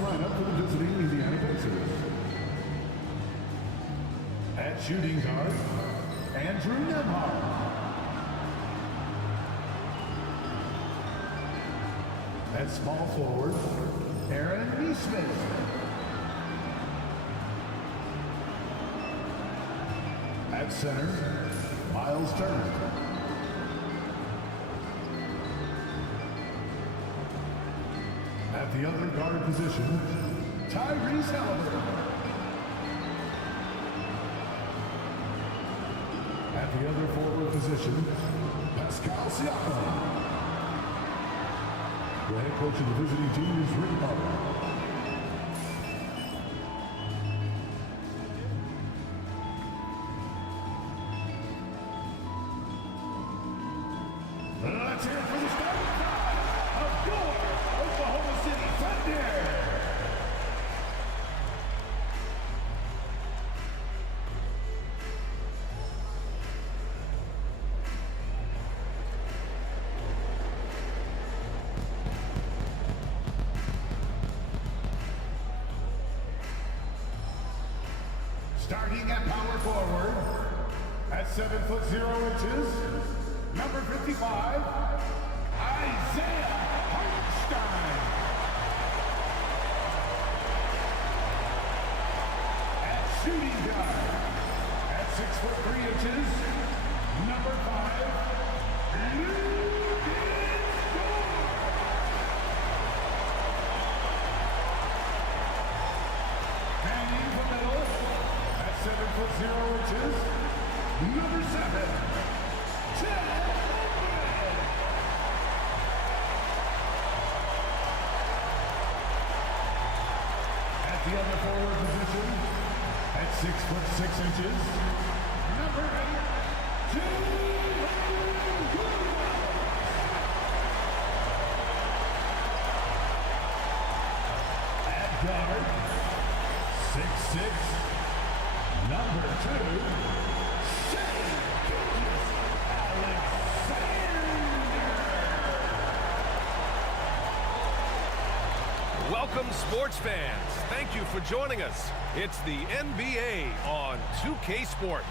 lineup for the visiting Indiana Pacers. At shooting guard, Andrew Nembhard. At small forward, Aaron Nesmith. At center, Miles Turner. At the other guard position, Tyrese Halliburton. At the other forward position, Pascal Siakam. The head coach of the visiting team is Rick Barber. Let's hear it for the starting five of your Oklahoma City Thunder. Starting at power forward, at 7'0", number 55, Isaiah Hartenstein. At shooting guard, at 6'3", number 5, Lucas Dort. And in the middle, at 7'0", number 7, Ted Holmgren. At the other forward position, at 6'6", number 8, Julian Goodwin. At guard, 6'6", number 2, Shai Gilgeous-Alexander. Welcome, sports fans. Thank you for joining us. It's the NBA on 2K Sports.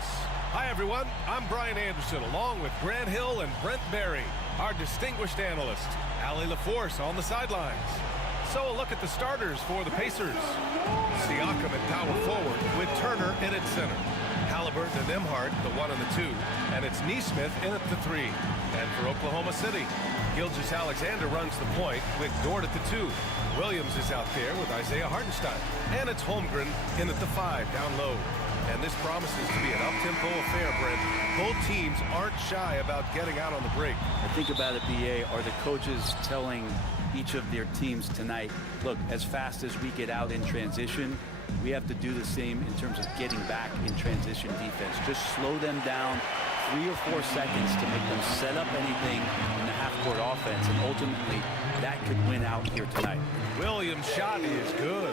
Hi, everyone. I'm Brian Anderson, along with Grant Hill and Brent Barry, our distinguished analyst, Allie LaForce on the sidelines. So a look at the starters for the Pacers. Siakam at power forward with Turner in at center. Halliburton and Nembhard, the 1 and the 2. And it's Nesmith in at the 3. And for Oklahoma City, Gilgeous-Alexander runs the point with Dort at the 2. Williams is out there with Isaiah Hartenstein. And it's Holmgren in at the 5 down low. And this promises to be an up-tempo affair, Brent. Both teams aren't shy about getting out on the break. I think about it, BA, are the coaches telling each of their teams tonight, look, as fast as we get out in transition, we have to do the same in terms of getting back in transition defense. Just slow them down 3 or 4 seconds to make them set up anything in the half-court offense, and ultimately that could win out here tonight. Williams' shot is good.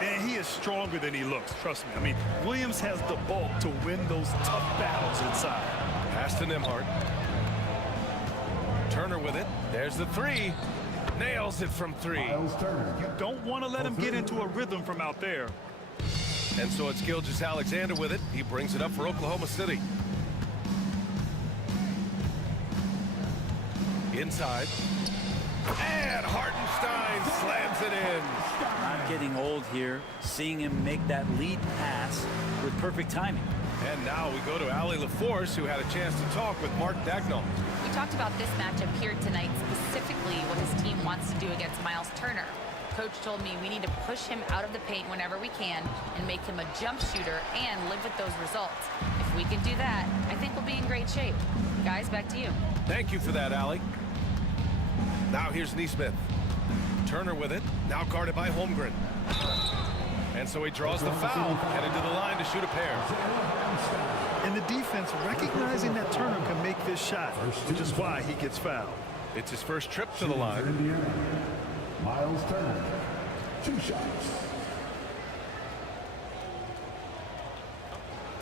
Man, he is stronger than he looks, trust me. I mean, Williams has the bulk to win those tough battles inside. Pass to Nembhard. Turner with it. There's the 3. Nails it from 3. Miles Turner. You don't want to let him get into a rhythm from out there. And so it's Gilgeous-Alexander with it. He brings it up for Oklahoma City. Inside. And Hartenstein slams it in. Not getting old here, seeing him make that lead pass with perfect timing. And now we go to Allie LaForce, who had a chance to talk with Mark Daigneault. We talked about this matchup here tonight, specifically what his team wants to do against Miles Turner. Coach told me we need to push him out of the paint whenever we can and make him a jump shooter and live with those results. If we can do that, I think we'll be in great shape. Guys, back to you. Thank you for that, Allie. Now here's Nesmith. Turner with it, now guarded by Holmgren. And so he draws the foul, headed to the line to shoot a pair. And the defense recognizing that Turner can make this shot, which is why he gets fouled. It's his first trip to the line. Indiana, Miles Turner, 2 shots.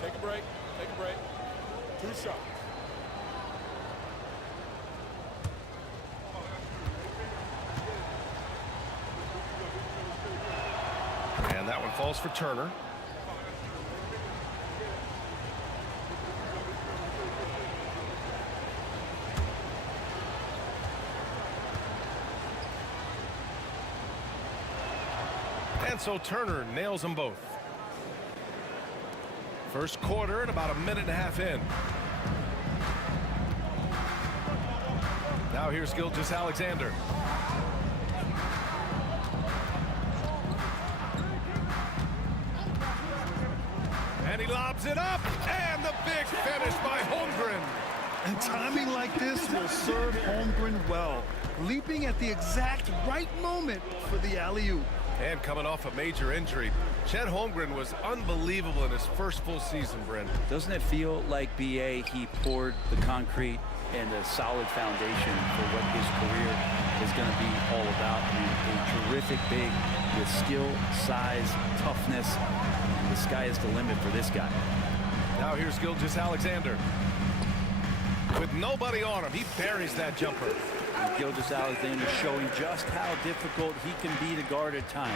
Take a break. 2 shots. And that one falls for Turner. And so Turner nails them both. First quarter and about a minute and a half in. Now here's Gilgeous-Alexander. And he lobs it up, and the big finish by Holmgren. And timing like this will serve Holmgren well, leaping at the exact right moment for the alley-oop. And coming off a major injury, Chet Holmgren was unbelievable in his first full season, Brent. Doesn't it feel like BA, he poured the concrete and a solid foundation for what his career is going to be all about? I mean, a terrific big with skill, size, toughness. The sky is the limit for this guy. Now here's Gilgeous-Alexander. With nobody on him, he buries that jumper. And Gilgeous-Alexander showing just how difficult he can be to guard at times.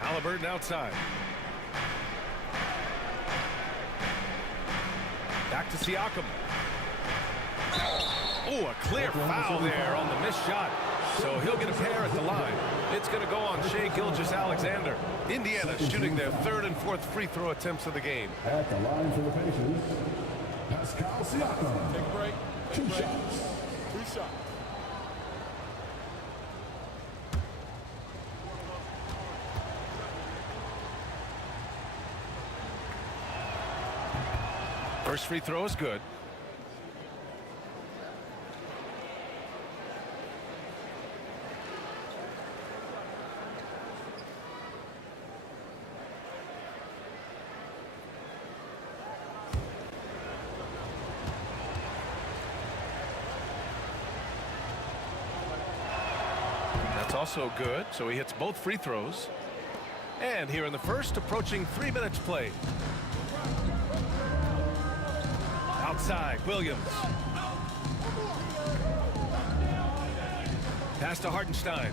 Haliburton outside. Back to Siakam. Oh, a clear foul there on the missed shot. So he'll get a pair at the line. It's going to go on Shai Gilgeous-Alexander. Indiana shooting their third and fourth free throw attempts of the game. At the line for the Pacers, Pascal Siakam. Take a break. Two shots. Two shots. First free throw is good. That's also good, so he hits both free throws. And here in the first, approaching 3 minutes played. Outside, Williams. Pass to Hartenstein.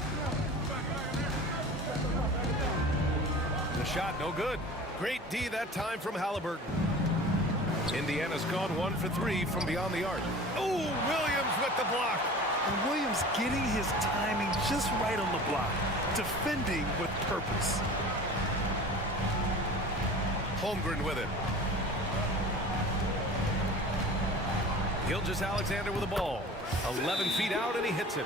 The shot, no good. Great D that time from Haliburton. Indiana's gone 1 for 3 from beyond the arc. Oh, Williams with the block. And Williams getting his timing just right on the block, defending with purpose. Holmgren with it. Gilgeous-Alexander with the ball. 11 feet out, and he hits it.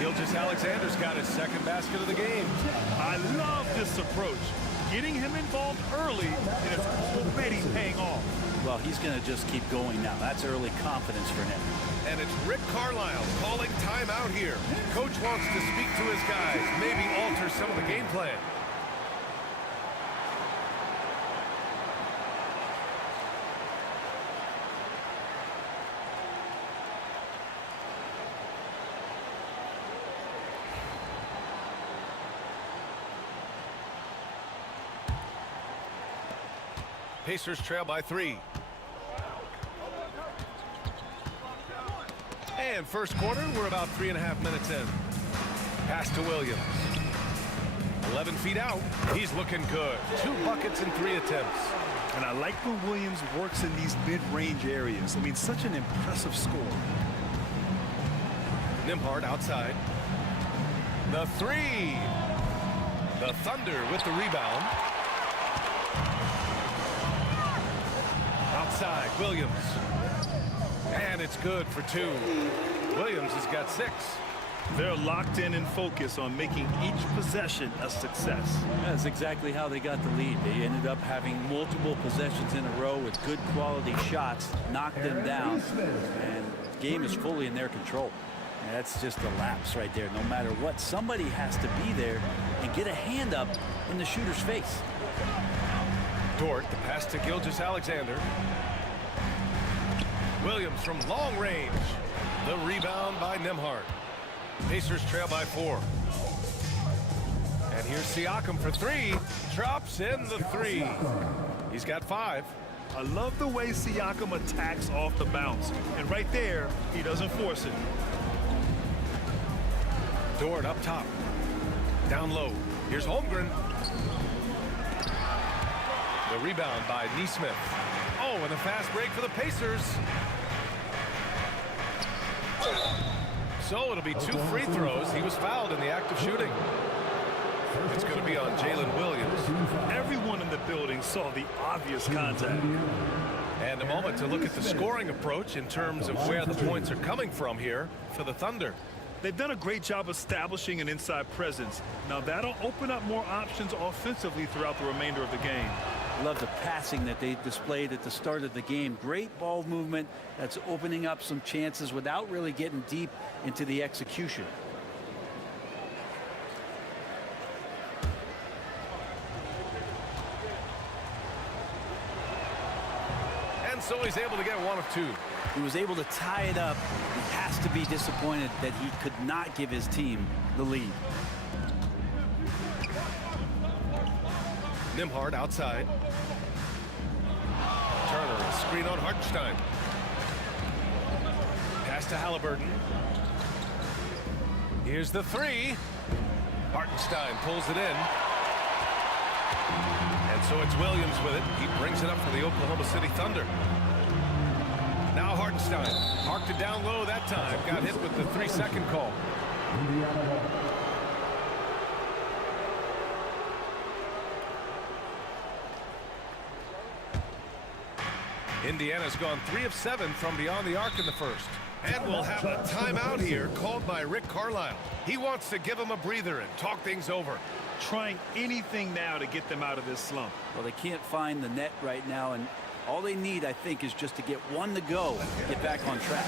Gilgeous-Alexander's got his second basket of the game. I love this approach. Getting him involved early, and it's already paying off. Well, he's going to just keep going now. That's early confidence for him. And it's Rick Carlisle calling timeout here. Coach wants to speak to his guys, maybe alter some of the game plan. Pacers trail by 3. And first quarter, we're about 3.5 minutes in. Pass to Williams. 11 feet out. He's looking good. 2 buckets in 3 attempts. And I like when Williams works in these mid-range areas. I mean, such an impressive score. Nembhard outside. The 3. The Thunder with the rebound. Outside, Williams. And it's good for 2. Williams has got 6. They're locked in and focused on making each possession a success. That's exactly how they got the lead. They ended up having multiple possessions in a row with good quality shots, knocked them down, and the game is fully in their control. And that's just a lapse right there. No matter what, somebody has to be there and get a hand up in the shooter's face. Dort, the pass to Gilgeous-Alexander. Williams from long range. The rebound by Nembhard. Pacers trail by 4. And here's Siakam for 3. Drops in the 3. He's got 5. I love the way Siakam attacks off the bounce. And right there, he doesn't force it. Dort up top. Down low. Here's Holmgren. The rebound by Nesmith. Oh, and a fast break for the Pacers. So it'll be 2 free throws. He was fouled in the act of shooting. It's going to be on Jalen Williams. Everyone in the building saw the obvious contact. And a moment to look at the scoring approach in terms of where the points are coming from here for the Thunder. They've done a great job establishing an inside presence. Now that'll open up more options offensively throughout the remainder of the game. Love the passing that they displayed at the start of the game. Great ball movement that's opening up some chances without really getting deep into the execution. And so he's able to get 1 of 2. He was able to tie it up. He has to be disappointed that he could not give his team the lead. Nembhard outside. Turner, a screen on Hartenstein. Pass to Halliburton. Here's the 3. Hartenstein pulls it in. And so it's Williams with it. He brings it up for the Oklahoma City Thunder. Now Hartenstein marked it down low that time. Got hit with the 3-second call. Indiana's gone 3 of 7 from beyond the arc in the first. And we'll have a timeout here called by Rick Carlisle. He wants to give them a breather and talk things over. Trying anything now to get them out of this slump. Well, they can't find the net right now, and all they need, I think, is just to get 1 to go, get back on track.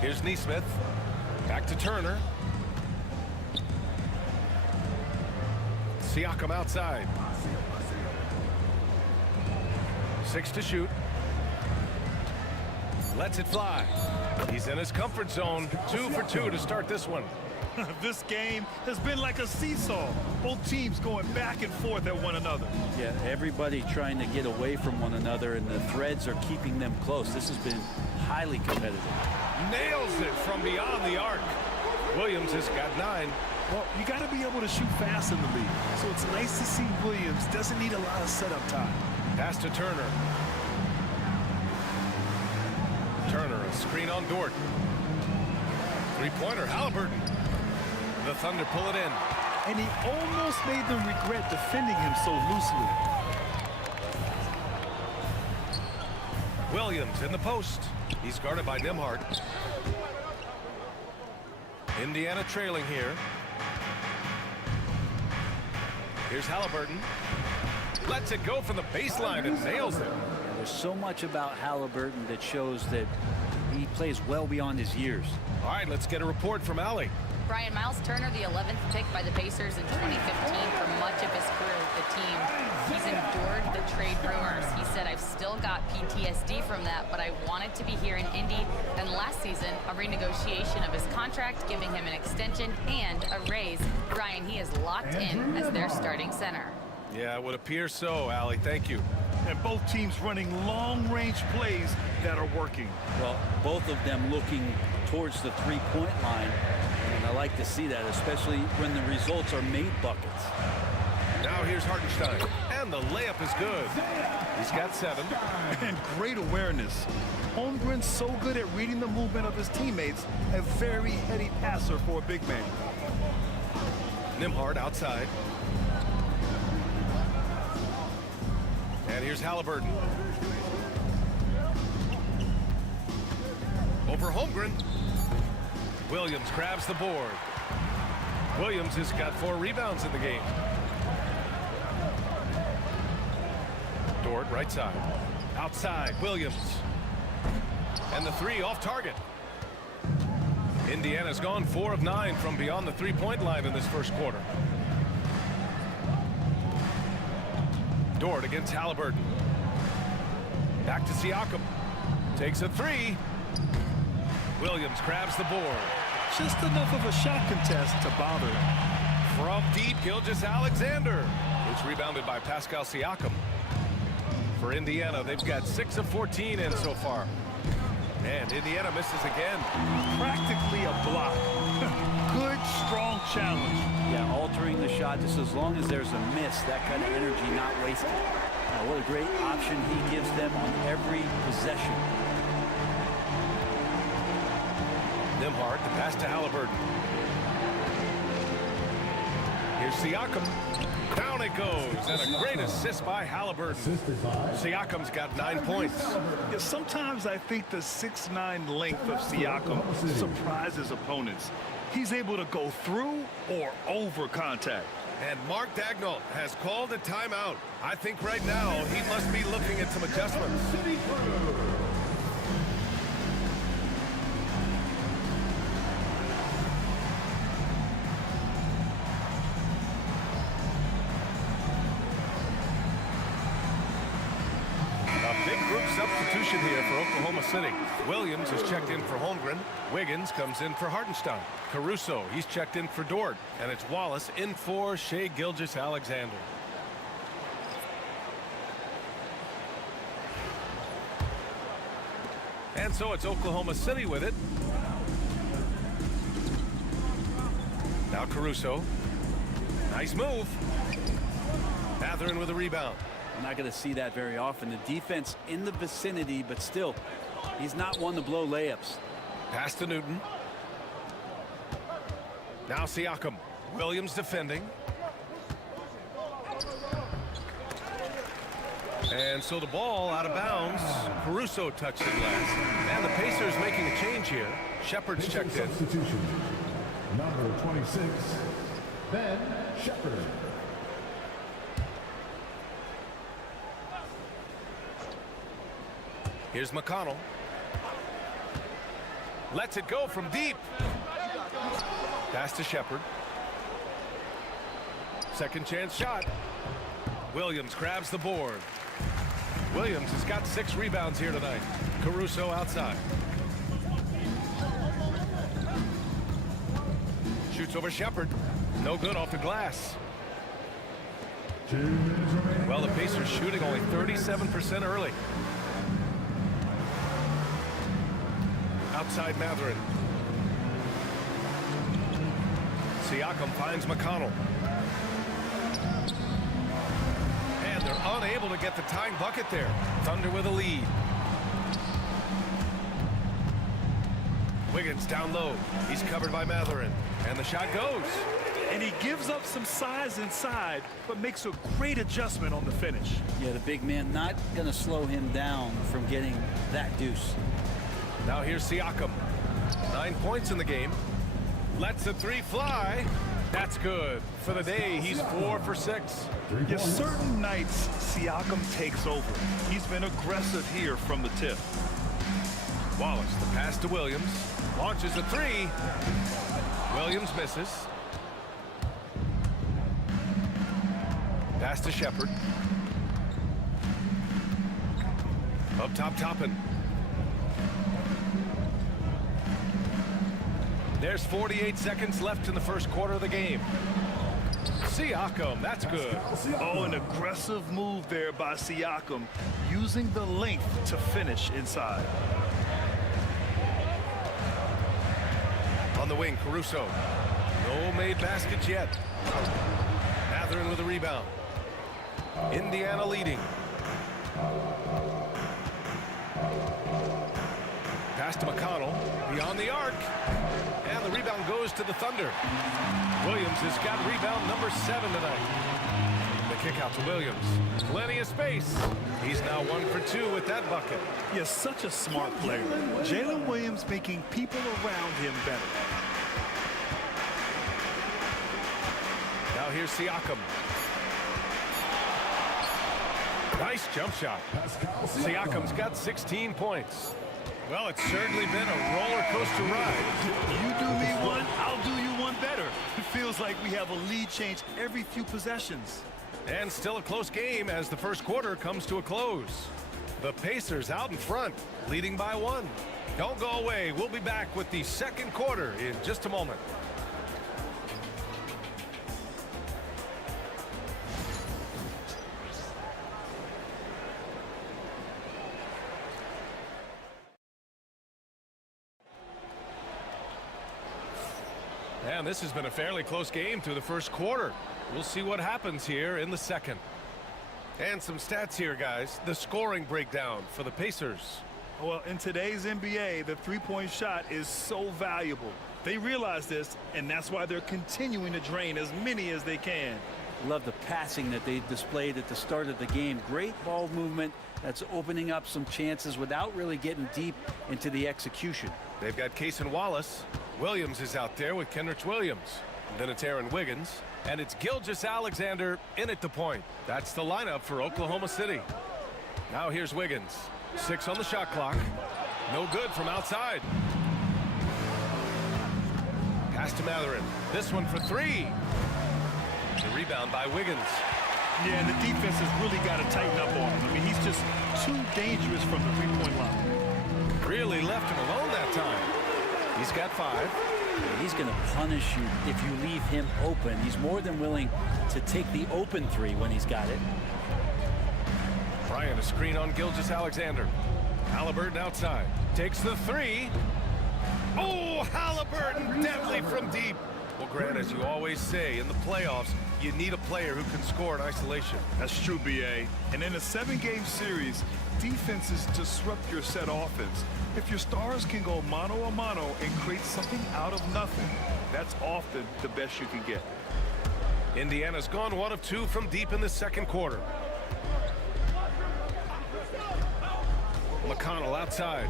Here's Nesmith. Back to Turner. Siakam outside. 6 to shoot. Lets it fly. He's in his comfort zone. 2 for 2 to start this one. This game has been like a seesaw. Both teams going back and forth at one another. Yeah, everybody trying to get away from one another, and the threads are keeping them close. This has been highly competitive. Nails it from beyond the arc. Williams has got 9. Well, you got to be able to shoot fast in the league. So it's nice to see Williams doesn't need a lot of setup time. Pass to Turner. Turner, a screen on Dort. 3-pointer, Halliburton. The Thunder pull it in. And he almost made them regret defending him so loosely. Williams in the post. He's guarded by Nembhard. Indiana trailing here. Here's Halliburton. Lets it go from the baseline and nails it. There's so much about Halliburton that shows that he plays well beyond his years. All right, let's get a report from Allie. Brian, Miles Turner, the 11th pick by the Pacers in 2015 for much of his career with the team. He's endured the trade rumors. He said, I've still got PTSD from that, but I wanted to be here in Indy and last season, a renegotiation of his contract, giving him an extension and a raise. Ryan, he is locked in as their starting center. Yeah, it would appear so, Allie. Thank you. And both teams running long-range plays that are working. Well, both of them looking towards the three-point line. And I like to see that, especially when the results are made buckets. Now here's Hartenstein. And the layup is good. He's got 7. And great awareness. Holmgren's so good at reading the movement of his teammates. A very heady passer for a big man. Nembhard outside. And here's Halliburton. Over Holmgren. Williams grabs the board. Williams has got 4 rebounds in the game. Dort right side. Outside, Williams. And the 3 off target. Indiana's gone 4 of 9 from beyond the three-point line in this first quarter. Dort against Halliburton. Back to Siakam. Takes a 3. Williams grabs the board. Just enough of a shot contest to bother him. From deep, Gilgeous-Alexander. It's rebounded by Pascal Siakam. For Indiana, they've got 6 of 14 in so far. And Indiana misses again. Practically a block. Good, strong challenge. Yeah, altering the shot just as long as there's a miss, that kind of energy not wasted. Now, what a great option he gives them on every possession. Nembhard, the pass to Halliburton. Here's Siakam. Down it goes, and a great assist by Halliburton. Siakam's got 9 points. Yeah, sometimes I think the 6'9" length of Siakam surprises opponents. He's able to go through or over contact. And Mark Daigneault has called a timeout. I think right now he must be looking at some adjustments. City Crew. Substitution here for Oklahoma City. Williams is checked in for Holmgren. Wiggins comes in for Hartenstein. Caruso, he's checked in for Dort. And it's Wallace in for Shai Gilgeous-Alexander. And so it's Oklahoma City with it. Now Caruso. Nice move. Mathurin with a rebound. I'm not going to see that very often. The defense in the vicinity, but still, he's not one to blow layups. Pass to Newton. Now Siakam. Williams defending. And so the ball out of bounds. Caruso touched it last. And the Pacers making a change here. Shepard's checked in. Substitution. Number 26, Ben Shepherd. Here's McConnell. Lets it go from deep. Pass to Shepard. Second chance shot. Williams grabs the board. Williams has got 6 rebounds here tonight. Caruso outside. Shoots over Shepard. No good off the glass. Well, the Pacers shooting only 37% early. Outside Mathurin. Siakam finds McConnell. And they're unable to get the tying bucket there. Thunder with a lead. Wiggins down low. He's covered by Mathurin. And the shot goes. And he gives up some size inside, but makes a great adjustment on the finish. Yeah, the big man not going to slow him down from getting that deuce. Now here's Siakam. 9 points in the game. Lets the 3 fly. That's good. For the day, he's 4 for 6. Yeah, certain nights, Siakam takes over. He's been aggressive here from the tip. Wallace, the pass to Williams. Launches a 3. Williams misses. Pass to Shepard. Up top, Toppin. There's 48 seconds left in the first quarter of the game. Siakam, that's good. Oh, an aggressive move there by Siakam, using the length to finish inside. On the wing, Caruso. No made baskets yet. Mathurin with a rebound. Indiana leading. Pass to McConnell. Beyond the arc. And the rebound goes to the Thunder. Williams has got rebound number 7 tonight. The kick out to Williams. Plenty of space. He's now 1 for 2 with that bucket. Yes, such a smart player. Jalen Williams making people around him better. Now here's Siakam. Nice jump shot. Siakam's got 16 points. Well, it's certainly been a roller coaster ride. You do me one, I'll do you one better. It feels like we have a lead change every few possessions. And still a close game as the first quarter comes to a close. The Pacers out in front, leading by 1. Don't go away. We'll be back with the second quarter in just a moment. And this has been a fairly close game through the first quarter. We'll see what happens here in the second. And some stats here, guys. The scoring breakdown for the Pacers. Well, in today's NBA, the three-point shot is so valuable. They realize this, and that's why they're continuing to drain as many as they can. Love the passing that they displayed at the start of the game. Great ball movement that's opening up some chances without really getting deep into the execution. They've got Cason Wallace. Williams is out there with Kenrich Williams. And then it's Aaron Wiggins. And it's Gilgeous-Alexander in at the point. That's the lineup for Oklahoma City. Now here's Wiggins. 6 on the shot clock. No good from outside. Pass to Mathurin. This one for 3. The rebound by Wiggins. Yeah, and the defense has really got to tighten up on him. I mean, he's just too dangerous from the three-point line. Really left him alone that time. He's got 5. He's going to punish you if you leave him open. He's more than willing to take the open 3 when he's got it. Bryant, a screen on Gilgeous-Alexander. Halliburton outside. Takes the 3. Oh, Halliburton deadly from deep. Well, Grant, as you always say, in the playoffs, you need a player who can score in isolation. That's true, B.A. And in a 7-game series, defenses disrupt your set offense. If your stars can go mano-a-mano and create something out of nothing, that's often the best you can get. Indiana's gone 1 of 2 from deep in the second quarter. McConnell outside.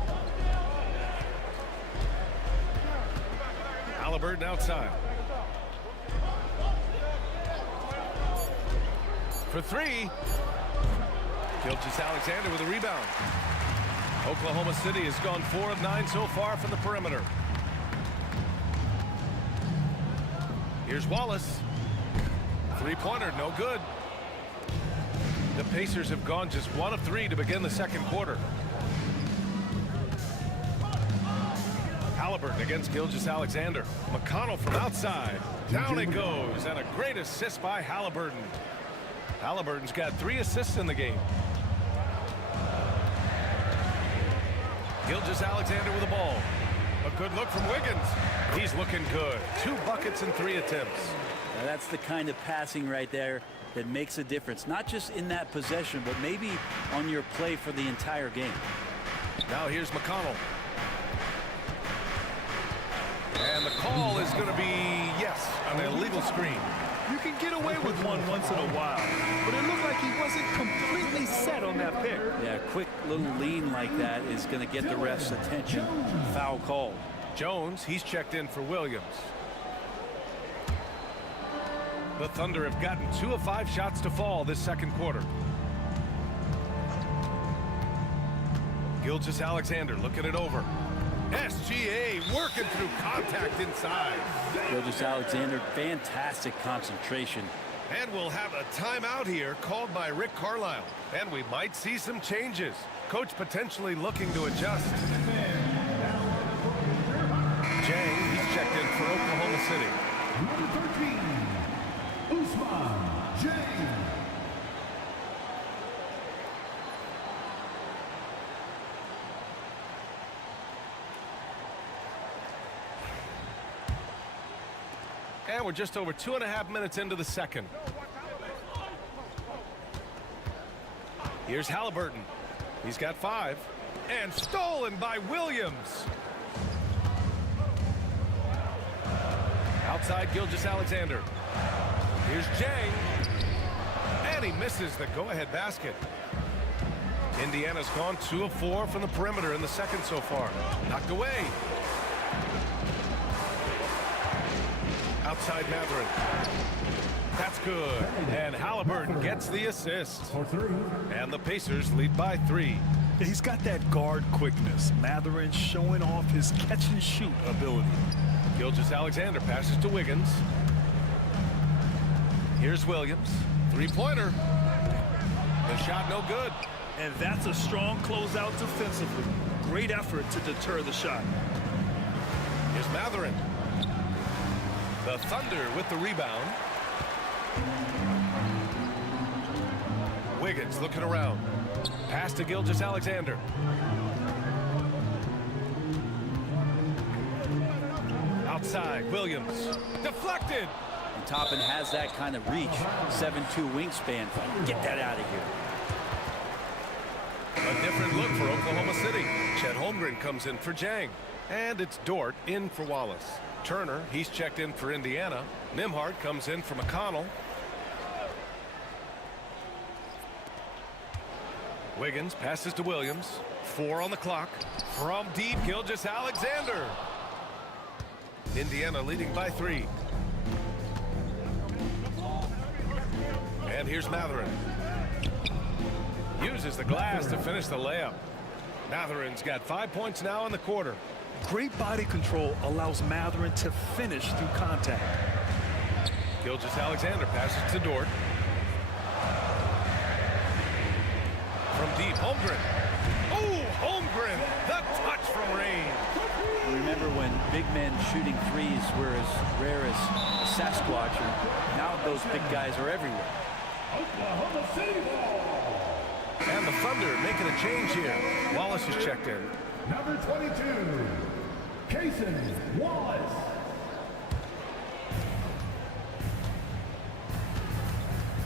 Halliburton outside. For 3. Gilgeous-Alexander with a rebound. Oklahoma City has gone 4 of 9 so far from the perimeter. Here's Wallace. 3-pointer, no good. The Pacers have gone just 1 of 3 to begin the second quarter. Halliburton against Gilgeous-Alexander. McConnell from outside. Down it goes, and a great assist by Halliburton. Halliburton's got 3 assists in the game. Gilgeous-Alexander with the ball. A good look from Wiggins. He's looking good. 2 buckets and 3 attempts. Now that's the kind of passing right there that makes a difference, not just in that possession, but maybe on your play for the entire game. Now here's McConnell. And the call is going to be, yes, an illegal screen. You can get away with one once in a while, but it looked like he wasn't completely set on that pick. Yeah, a quick little lean like that is going to get the ref's attention. Foul called. Jones, he's checked in for Williams. The Thunder have gotten 2 of 5 shots to fall this second quarter. Gilgeous-Alexander looking it over. SGA working through contact inside. Gilgeous-Alexander, fantastic concentration. And we'll have a timeout here called by Rick Carlisle. And we might see some changes. Coach potentially looking to adjust. Jang, he's checked in Usman James. And we're just over 2.5 minutes into the second. Here's Halliburton. He's got 5. And stolen by Williams. Outside Gilgeous-Alexander. Here's Jang. And he misses the go-ahead basket. Indiana's gone 2 of 4 from the perimeter in the second so far. Knocked away. Outside Mathurin. That's good. And Halliburton gets the assist. And the Pacers lead by 3. He's got that guard quickness. Mathurin showing off his catch-and-shoot ability. Gilgeous-Alexander passes to Wiggins. Here's Williams. Three-pointer. The shot no good. And that's a strong closeout defensively. Great effort to deter the shot. Here's Mathurin. The Thunder with the rebound. Wiggins looking around. Pass to Gilgeous-Alexander. Outside, Williams. Deflected. And Toppin has that kind of reach. 7'2" wingspan. Get that out of here. A different look for Oklahoma City. Chet Holmgren comes in for Jang. And it's Dort in for Wallace. Turner, he's checked in for Indiana. Nembhard comes in for McConnell. Wiggins passes to Williams. 4 on the clock. From deep, Gilgeous-Alexander. Indiana leading by 3. And here's Mathurin. Uses the glass to finish the layup. Mathurin's got 5 points now in the quarter. Great body control allows Mathurin to finish through contact. Gilgeous-Alexander passes to Dort. From deep, Holmgren. Oh, Holmgren, the touch from range. Remember when big men shooting threes were as rare as a Sasquatch, and now those big guys are everywhere. Oklahoma City ball. And the Thunder making a change here. Wallace is checked in. Number 22, Cason Wallace.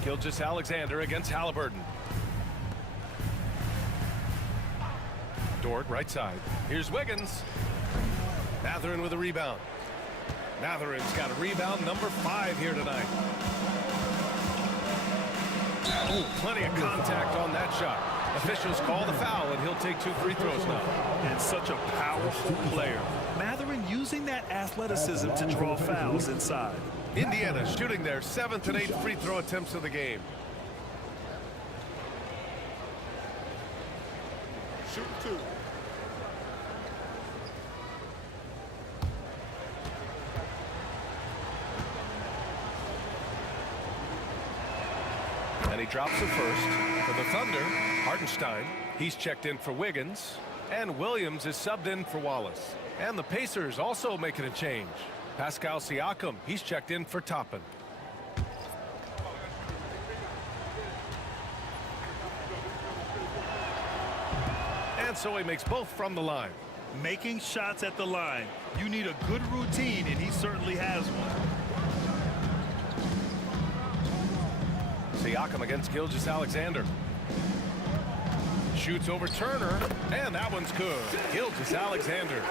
Gilgeous-Alexander against Halliburton. Dort, right side. Here's Wiggins. Mathurin with a rebound. Mathurin's got a rebound number 5 here tonight. Oh, plenty of contact on that shot. Officials call the foul, and he'll take 2 free throws now. And such a powerful player. Mathurin using that athleticism to draw fouls inside. Indiana shooting their 7th and 8th free throw attempts of the game. Shoot 2. And he drops the first. For the Thunder, Hartenstein. He's checked in for Wiggins. And Williams is subbed in for Wallace. And the Pacers also making a change. Pascal Siakam, he's checked in for Toppin. And so he makes both from the line. Making shots at the line. You need a good routine, and he certainly has one. Siakam against Gilgeous-Alexander. Shoots over Turner, and that one's good. Gilgeous-Alexander.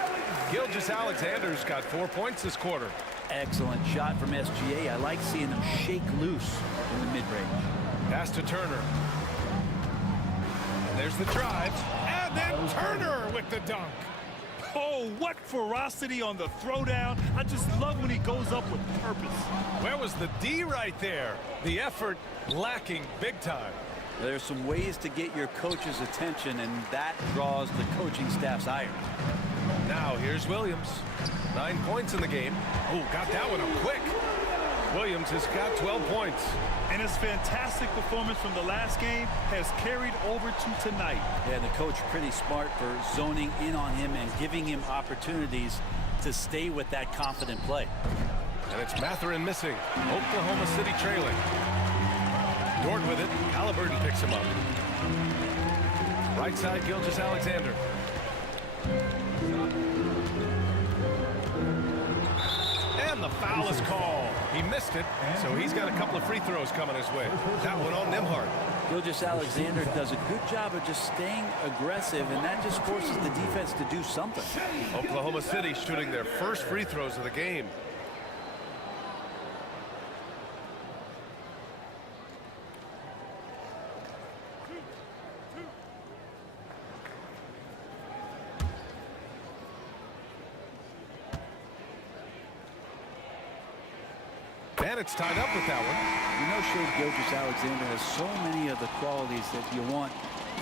Gilgeous-Alexander's got 4 points this quarter. Excellent shot from SGA. I like seeing them shake loose in the mid-range. Pass to Turner. And there's the drive. And then Turner with the dunk. Oh, what ferocity on the throwdown. I just love when he goes up with purpose. Where was the D right there? The effort lacking big time. There's some ways to get your coach's attention, and that draws the coaching staff's ire. Now here's Williams. 9 points in the game. Oh, got that one up quick. Williams has got 12 points. And his fantastic performance from the last game has carried over to tonight. Yeah, the coach pretty smart for zoning in on him and giving him opportunities to stay with that confident play. And it's Mathurin missing. Oklahoma City trailing. Dort with it. Halliburton picks him up. Right side, Gilgeous-Alexander. And the foul is called. He missed it, so he's got a couple of free throws coming his way. That one on Nembhard. Gilgeous-Alexander does a good job of just staying aggressive, and that just forces the defense to do something. Oklahoma City shooting their first free throws of the game. And it's tied up with that one. You know, Shai Gilgeous-Alexander has so many of the qualities that you want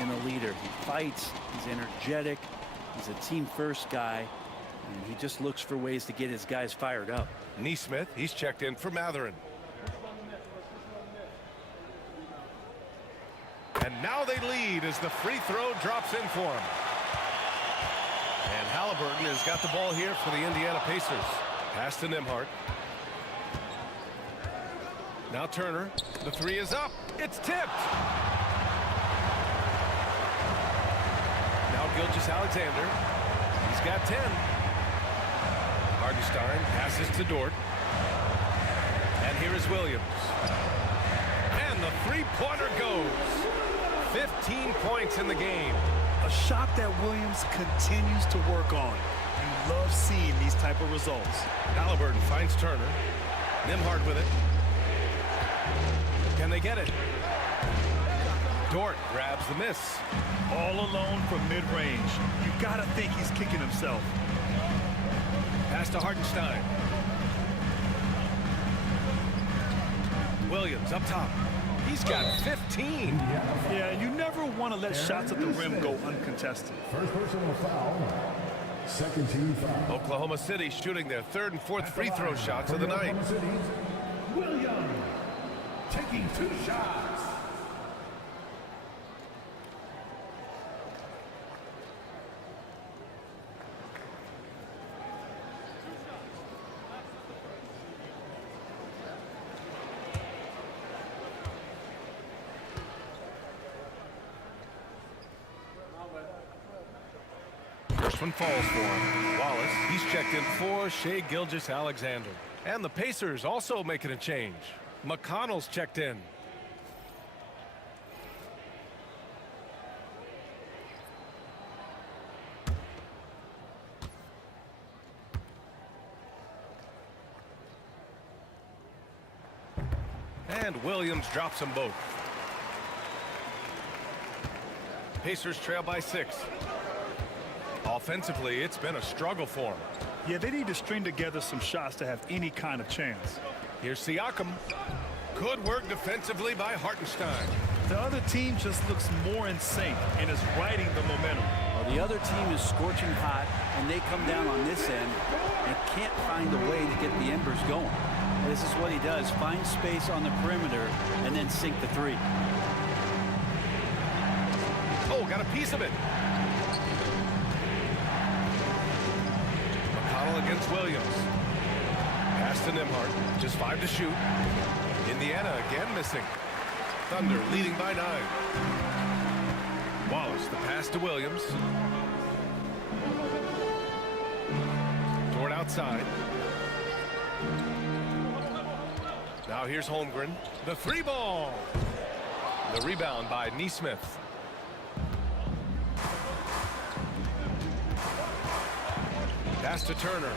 in a leader. He fights, he's energetic, he's a team-first guy, and he just looks for ways to get his guys fired up. Nesmith, he's checked in for Mathurin. And now they lead as the free throw drops in for him. And Halliburton has got the ball here for the Indiana Pacers. Pass to Nembhard. Now Turner. The three is up. It's tipped. Now Gilgeous-Alexander. He's got 10. Hartenstein passes to Dort. And here is Williams. And the three-pointer goes. 15 points in the game. A shot that Williams continues to work on. You love seeing these type of results. Halliburton finds Turner. Nembhard with it. Can they get it? Dort grabs the miss. All alone from mid-range. You gotta think he's kicking himself. Pass to Hartenstein. Williams up top. He's got 15. Yeah, you never want to let shots at the rim go uncontested. First personal foul. Second team foul. Oklahoma City shooting their third and fourth free throw shots of the night. Williams taking 2 shots. First one falls for him. Wallace, he's checked in for Shai Gilgeous-Alexander. And the Pacers also making a change. McConnell's checked in. And Williams drops them both. Pacers trail by 6. Offensively, it's been a struggle for them. Yeah, they need to string together some shots to have any kind of chance. Here's Siakam. Good work defensively by Hartenstein. The other team just looks more in sync and is riding the momentum. Well, the other team is scorching hot, and they come down on this end and can't find a way to get the embers going. This is what he does, find space on the perimeter and then sink the three. Oh, got a piece of it. McConnell against Williams. Pass to Nembhard. Just 5 to shoot. Indiana again missing. Thunder leading by 9. Wallace, the pass to Williams. Dort outside. Now here's Holmgren. The 3 ball. The rebound by Nesmith. Pass to Turner.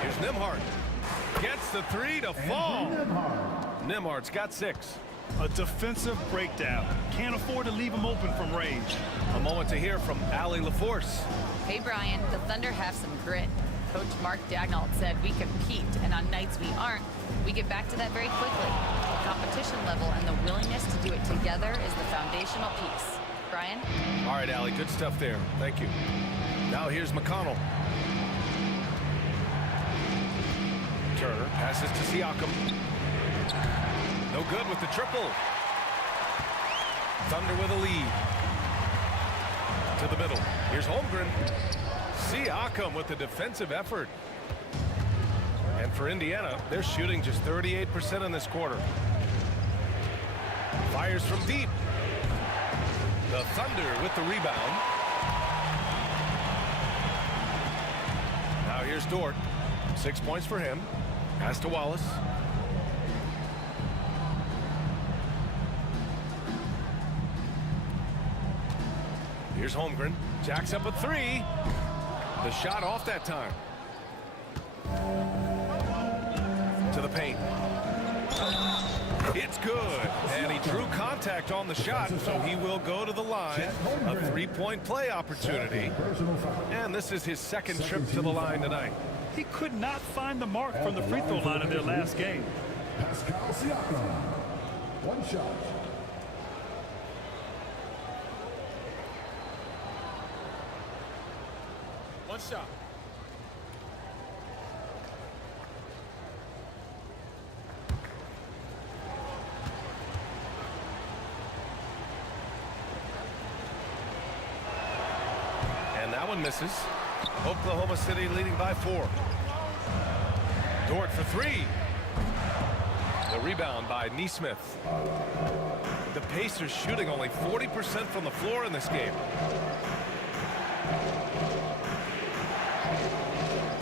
Here's Nembhard. Gets the 3 to fall. Nembhard's got 6. A defensive breakdown. Can't afford to leave him open from range. A moment to hear from Allie LaForce. Hey, Brian, the Thunder have some grit. Coach Mark Daigneault said we compete, and on nights we aren't, we get back to that very quickly. The competition level and the willingness to do it together is the foundational piece. Brian? All right, Allie, good stuff there. Thank you. Now here's McConnell. Turner passes to Siakam. No good with the triple. Thunder with a lead. To the middle. Here's Holmgren. Siakam with the defensive effort. And for Indiana, they're shooting just 38% in this quarter. Fires from deep. The Thunder with the rebound. Now here's Dort. 6 points for him. Pass to Wallace. Here's Holmgren. Jacks up a three. The shot off that time. To the paint. It's good. And he drew contact on the shot, so he will go to the line. A three-point play opportunity. And this is his second trip to the line tonight. He could not find the mark from the free throw line in their last game. Pascal Siakam. One shot. One shot. And that one misses. Oklahoma City leading by 4. Dort for three. The rebound by Nesmith. The Pacers shooting only 40% from the floor in this game.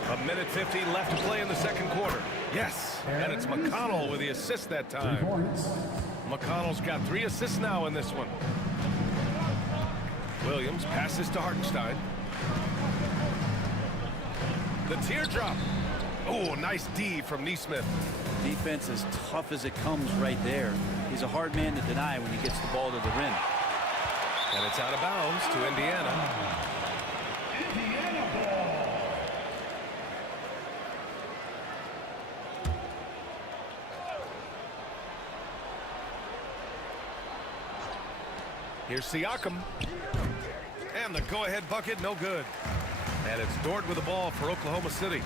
A minute 50 left to play in the second quarter. Yes, and it's McConnell with the assist that time. McConnell's got 3 assists now in this one. Williams passes to Hartenstein. The teardrop. Oh, nice D from Nesmith. Defense as tough as it comes right there. He's a hard man to deny when he gets the ball to the rim. And it's out of bounds to Indiana. Indiana ball. Here's Siakam. And the go-ahead bucket, no good. And it's Dort with the ball for Oklahoma City.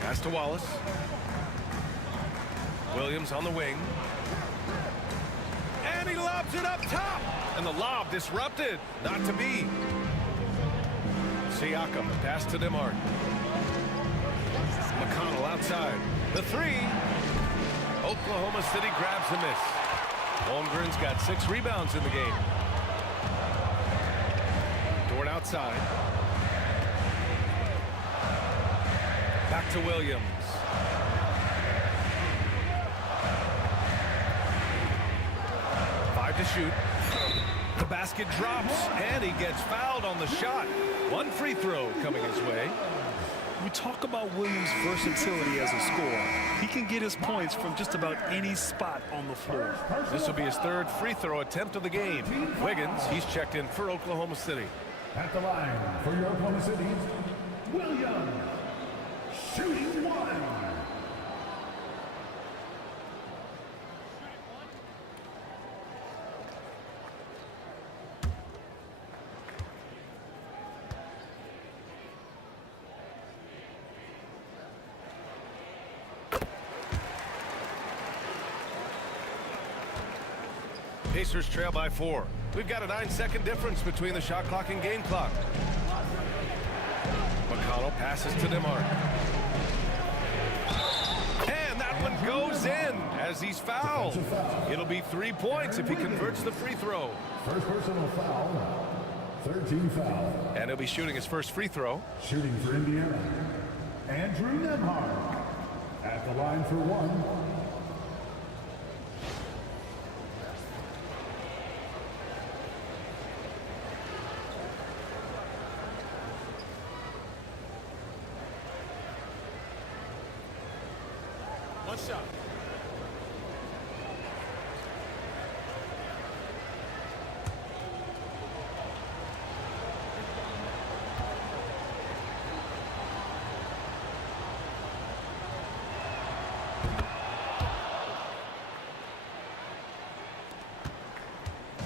Pass to Wallace. Williams on the wing. And he lobs it up top. And the lob disrupted. Not to be. Siakam, pass to DeMar. McConnell outside. The three. Oklahoma City grabs the miss. Holmgren's got 6 rebounds in the game. Dort outside. Back to Williams. To shoot. The basket drops and he gets fouled on the shot. 1 free throw coming his way. We talk about Williams' versatility as a scorer. He can get his points from just about any spot on the floor. This will be his 3rd free throw attempt of the game. Wiggins, he's checked in for Oklahoma City. At the line for your Oklahoma City, Williams. Shooting 1. Pacers trail by 4. We've got a 9-second difference between the shot clock and game clock. McConnell passes to DeMar. And that one goes in as he's fouled. It'll be 3 points if he converts the free throw. First personal foul. 13 foul. And he'll be shooting his first free throw. Shooting for Indiana, Andrew Nembhard. At the line for 1. One shot.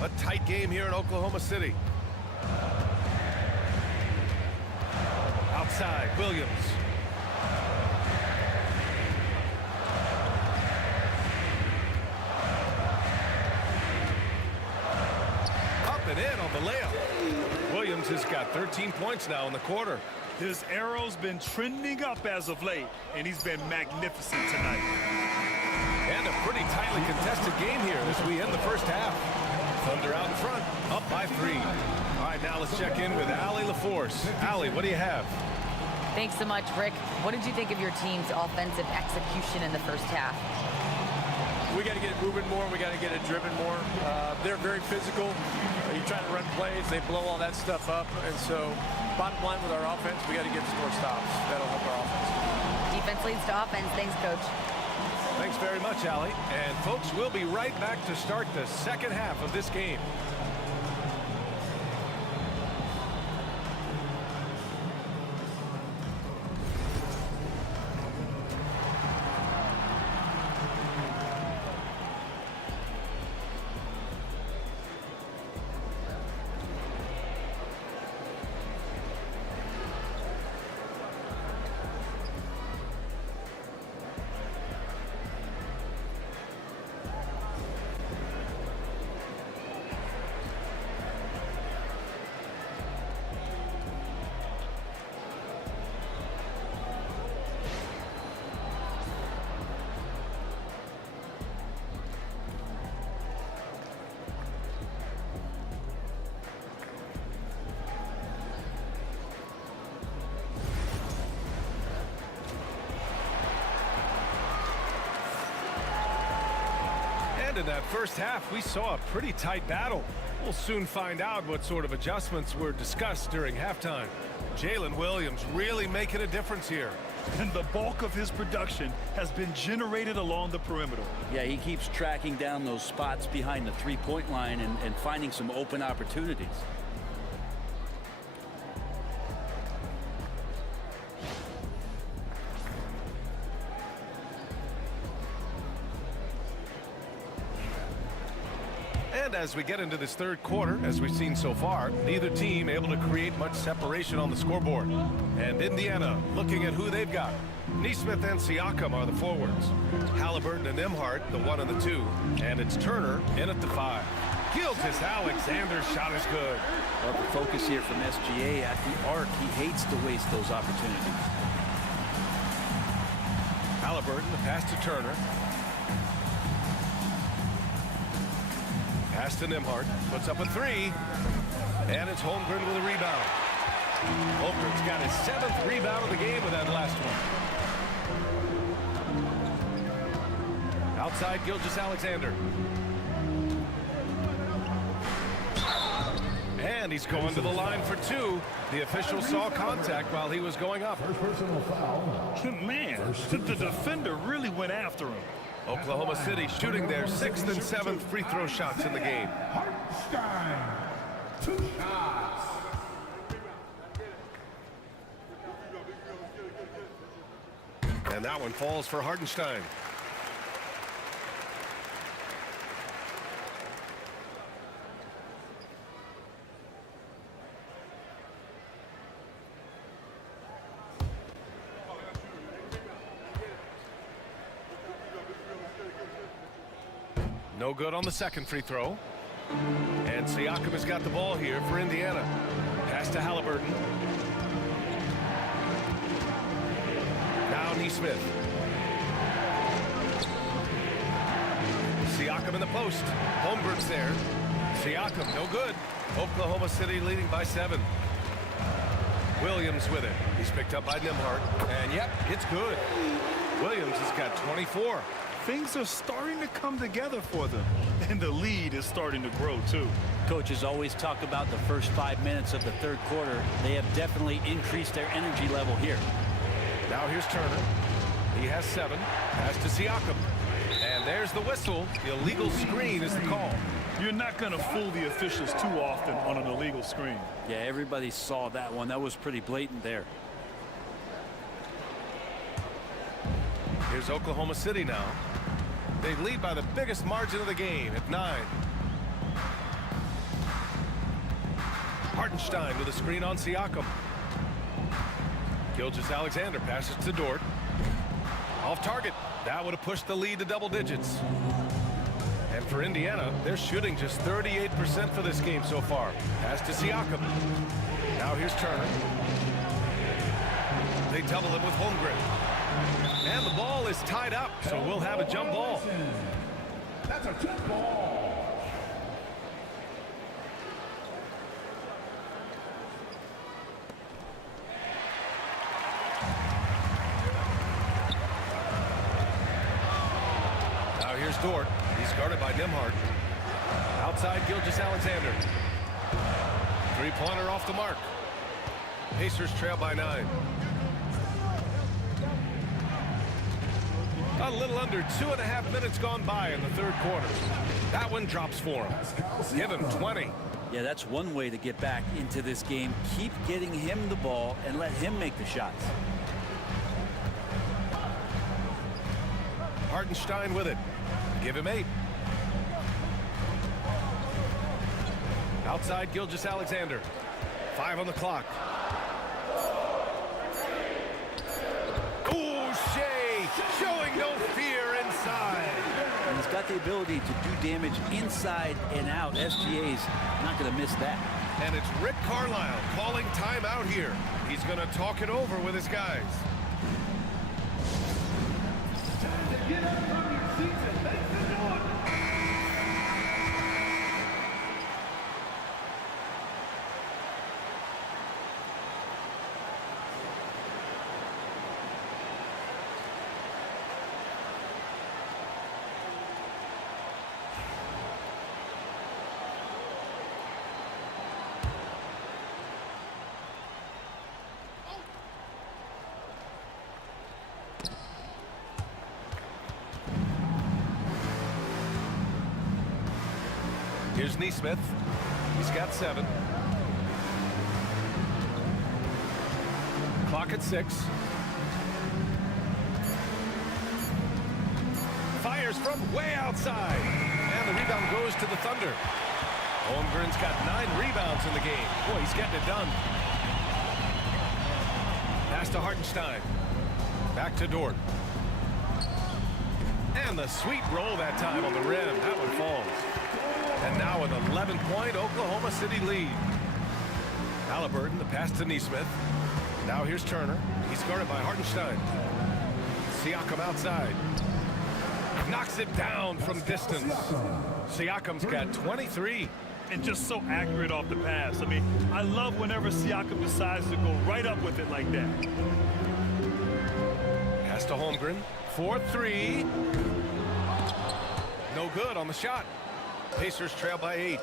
A tight game here in Oklahoma City. Outside, Williams. Up and in on the layup. Williams has got 13 points now in the quarter. His arrow's been trending up as of late, and he's been magnificent tonight. And a pretty tightly contested game here as we end the first half. Thunder out in front, up by 3. All right, now let's check in with Allie LaForce. Allie, what do you have? Thanks so much, Rick. What did you think of your team's offensive execution in the first half? We got to get it moving more. We got to get it driven more. They're very physical. You try to run plays, they blow all that stuff up. And so, bottom line with our offense, we got to get more stops. That'll help our offense. Defense leads to offense. Thanks, Coach. Thanks very much, Allie. And folks, we'll be right back to start the second half of this game. In that first half, we saw a pretty tight battle. We'll soon find out what sort of adjustments were discussed during halftime. Jalen Williams really making a difference here. And the bulk of his production has been generated along the perimeter. Yeah, he keeps tracking down those spots behind the three-point line and finding some open opportunities. And as we get into this third quarter, as we've seen so far, neither team able to create much separation on the scoreboard. And Indiana looking at who they've got. Nesmith and Siakam are the forwards. Halliburton and Nembhard, the 1 and the 2. And it's Turner in at the 5. Gilgeous-Alexander's shot is good. Well, the focus here from SGA at the arc, he hates to waste those opportunities. Halliburton, the pass to Turner. Pass to Nembhard, puts up a 3, and it's Holmgren with a rebound. Holmgren's got his 7th rebound of the game with that last one. Outside, Gilgeous-Alexander. And he's going to the line for 2. The official saw contact while he was going up. First personal foul. Man, the defender really went after him. Oklahoma City shooting their 6th and 7th free throw shots in the game. Hartenstein. 2 shots. And that one falls for Hartenstein. No good on the second free throw. And Siakam has got the ball here for Indiana. Pass to Halliburton. Now Nesmith. Siakam in the post. Holmgren's there. Siakam, no good. Oklahoma City leading by 7. Williams with it. He's picked up by Nembhard. And yep, it's good. Williams has got 24. Things are starting to come together for them, and the lead is starting to grow too. Coaches always talk about the first 5 minutes of the third quarter. They have definitely increased their energy level here. Now here's Turner. He has 7. Pass to Siakam. And there's the whistle. The illegal screen is the call. You're not going to fool the officials too often on an illegal screen. Yeah, everybody saw that one. That was pretty blatant there. Here's Oklahoma City now. They lead by the biggest margin of the game at 9. Hartenstein with a screen on Siakam. Gilgeous-Alexander passes to Dort. Off target. That would have pushed the lead to double digits. And for Indiana, they're shooting just 38% for this game so far. Pass to Siakam. Now here's Turner. They double him with Holmgren. And the ball is tied up, so we'll have a jump ball. That's a jump ball. Now here's Dort. He's guarded by Nembhard. Outside Gilgeous-Alexander. Three-pointer off the mark. Pacers trail by 9. A little under 2.5 minutes gone by in the third quarter. That one drops for him. Give him 20. Yeah, that's one way to get back into this game. Keep getting him the ball and let him make the shots. Hartenstein with it. Give him 8. Outside Gilgeous-Alexander. 5 on the clock. Ooh, Shea showing no fear inside. And he's got the ability to do damage inside and out. SGA's not going to miss that. And it's Rick Carlisle calling timeout here. He's going to talk it over with his guys. Get up from your seats and make the noise. Here's Nesmith. He's got 7. Clock at 6. Fires from way outside. And the rebound goes to the Thunder. Holmgren's got 9 rebounds in the game. Boy, he's getting it done. Pass to Hartenstein. Back to Dort. And the sweet roll that time on the rim. That one falls. And now an 11-point Oklahoma City lead. Halliburton, the pass to Nesmith. Now here's Turner. He's guarded by Hartenstein. Siakam outside. Knocks it down from distance. Siakam's got 23. And just so accurate off the pass. I mean, I love whenever Siakam decides to go right up with it like that. Pass to Holmgren. 4-3. No good on the shot. Pacers trail by 8.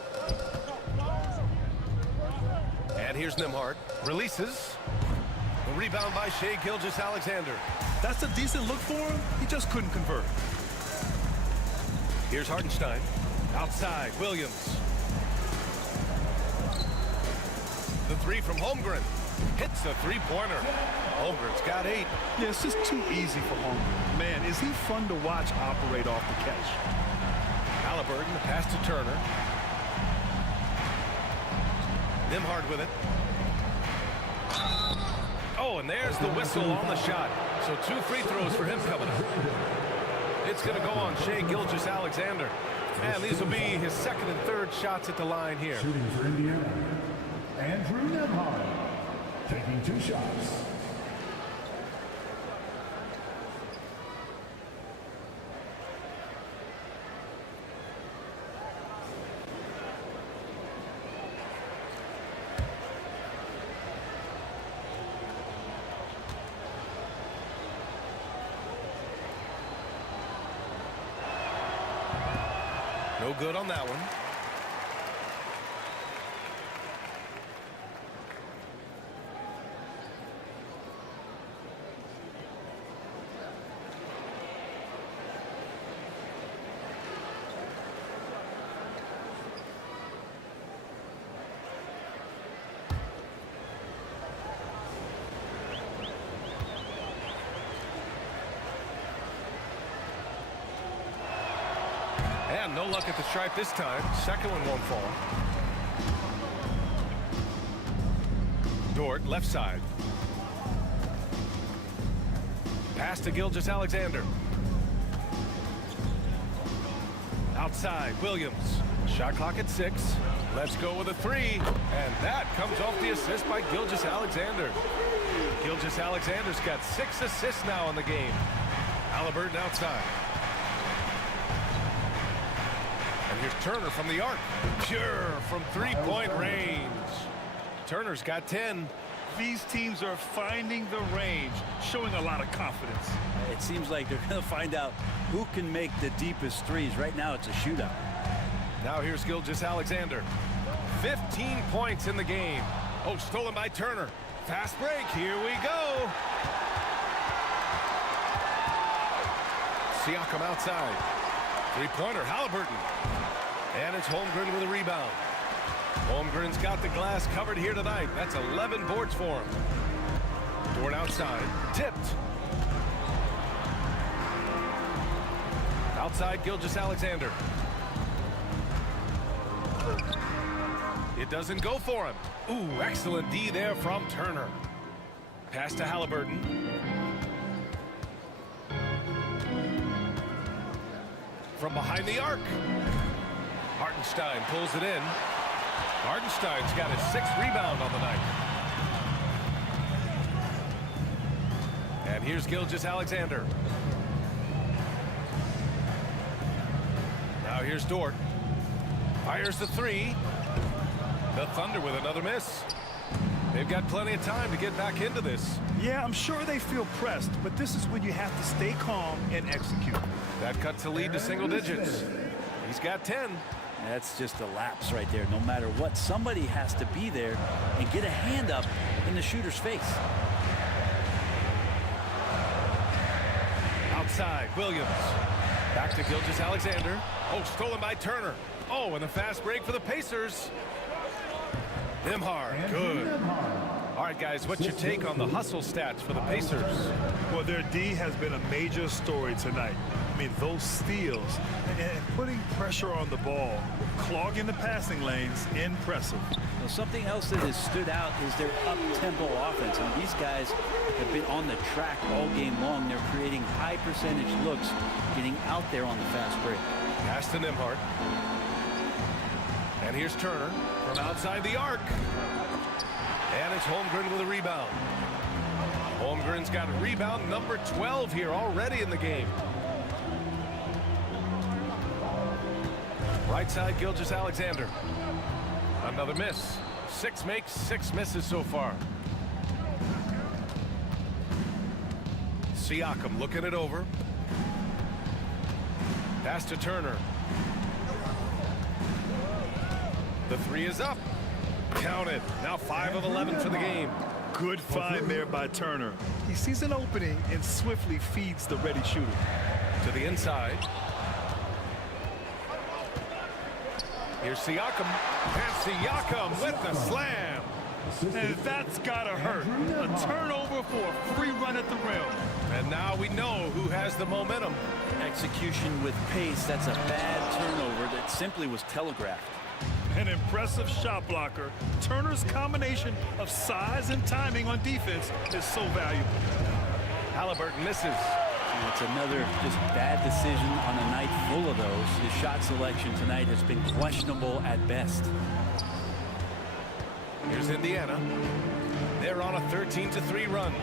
And here's Nembhard. Releases. The rebound by Shea Gilgeous-Alexander. That's a decent look for him. He just couldn't convert. Here's Hartenstein. Outside, Williams. The 3 from Holmgren. Hits a 3-pointer. Holmgren's got 8. Yeah, it's just too easy for Holmgren. Man, is he fun to watch operate off the catch. Halliburton, the pass to Turner. Nembhard with it. Oh, and there's the whistle on the shot. So 2 free throws for him coming up. It's going to go on Shea Gilgeous-Alexander. And these will be his 2nd and 3rd shots at the line here. Shooting for Indiana, Andrew Nembhard, taking 2 shots. No good on that one. And no luck at the stripe this time. 2nd one won't fall. Dort, left side. Pass to Gilgeous-Alexander. Outside, Williams. Shot clock at 6. Let's go with a 3. And that comes off the assist by Gilgeous-Alexander. Gilgeous-Alexander's got 6 assists now in the game. Halliburton outside. And here's Turner from the arc. Pure from three-point range. Turner's got 10. These teams are finding the range, showing a lot of confidence. It seems like they're going to find out who can make the deepest threes. Right now, it's a shootout. Now here's Gilgeous-Alexander. 15 points in the game. Oh, stolen by Turner. Fast break. Here we go. Siakam outside. Three-pointer, Halliburton. And it's Holmgren with a rebound. Holmgren's got the glass covered here tonight. That's 11 boards for him. Dort outside. Tipped. Outside, Gilgeous-Alexander. It doesn't go for him. Ooh, excellent D there from Turner. Pass to Halliburton. From behind the arc. Hartenstein pulls it in. Hartenstein's got his 6th rebound on the night. And here's Gilgeous-Alexander. Now here's Dort. Fires the 3. The Thunder with another miss. They've got plenty of time to get back into this. Yeah, I'm sure they feel pressed, but this is when you have to stay calm and execute. That cuts the lead to single digits. He's got 10. That's just a lapse right there. No matter what, somebody has to be there and get a hand up in the shooter's face. Outside, Williams. Back to Gilgeous-Alexander. Oh, stolen by Turner. Oh, and a fast break for the Pacers. Nembhard, good. All right, guys, what's your take on the hustle stats for the Pacers? Well, their D has been a major story tonight. I mean, those steals and putting pressure on the ball, clogging the passing lanes, impressive. Well, something else that has stood out is their up-tempo offense. I mean, these guys have been on the track all game long. They're creating high percentage looks, getting out there on the fast break. Pass to Nembhard. And here's Turner from outside the arc. And it's Holmgren with a rebound. Holmgren's got a rebound number 12 here already in the game. Right side, Gilgeous-Alexander. Another miss. 6 makes, 6 misses so far. Siakam looking it over. Pass to Turner. The 3 is up. Counted. Now 5 of 11 for the game. Good find there by Turner. He sees an opening and swiftly feeds the ready shooter. To the inside. Here's Siakam. And Siakam with the slam. And that's gotta hurt. A turnover for a free run at the rim. And now we know who has the momentum. Execution with pace, that's a bad turnover that simply was telegraphed. An impressive shot blocker. Turner's combination of size and timing on defense is so valuable. Halliburton misses. And it's another just bad decision on a night full of those. His shot selection tonight has been questionable at best. Here's Indiana. They're on a 13-3 run.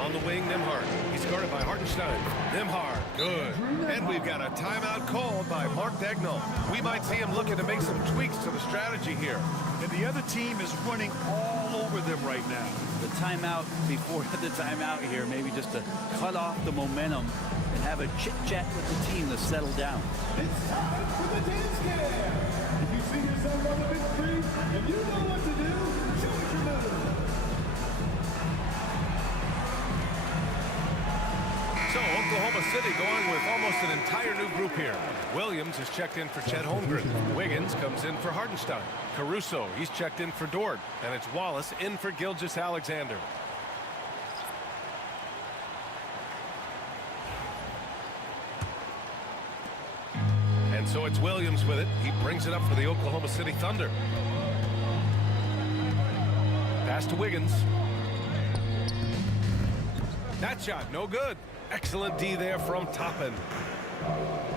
On the wing, Nembhard. He's guarded by Hartenstein. Nembhard, good. And we've got a timeout called by Mark Daigneault. We might see him looking to make some tweaks to the strategy here. And the other team is running all over them right now. The timeout before the timeout here, maybe just to cut off the momentum and have a chit-chat with the team to settle down. It's time for the dance cam. If you see yourself on the big screen and you know what to do, show us your move. So Oklahoma City going with almost an entire new group here. Williams is checked in for Chet Holmgren. Wiggins comes in for Hartenstein. Caruso, he's checked in for Dort. And it's Wallace in for Gilgeous-Alexander. And so it's Williams with it. He brings it up for the Oklahoma City Thunder. Pass to Wiggins. That shot, no good. Excellent D there from Toppin.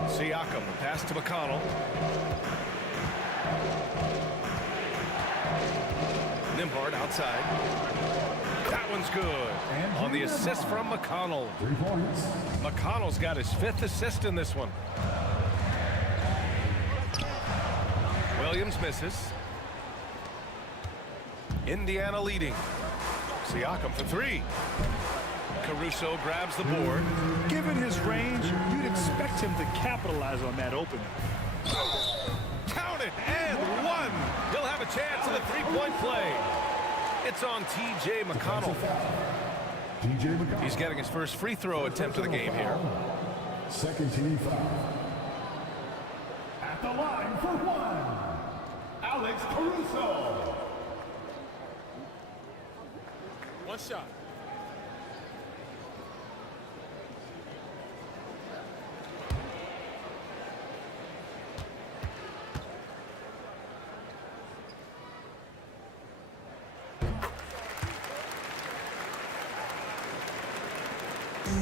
Siakam, pass to McConnell. Nembhard outside. That one's good. On the assist from McConnell. 3 points. McConnell's got his 5th assist in this one. Williams misses. Indiana leading. Siakam for 3. Caruso grabs the board. Given his range, you'd expect him to capitalize on that opening. Count it, and 1. He'll have a chance at a 3-point play. It's on T.J. McConnell. T.J. McConnell. He's getting his first free throw attempt of the game here. Second team foul. At the line for 1. Alex Caruso. One shot.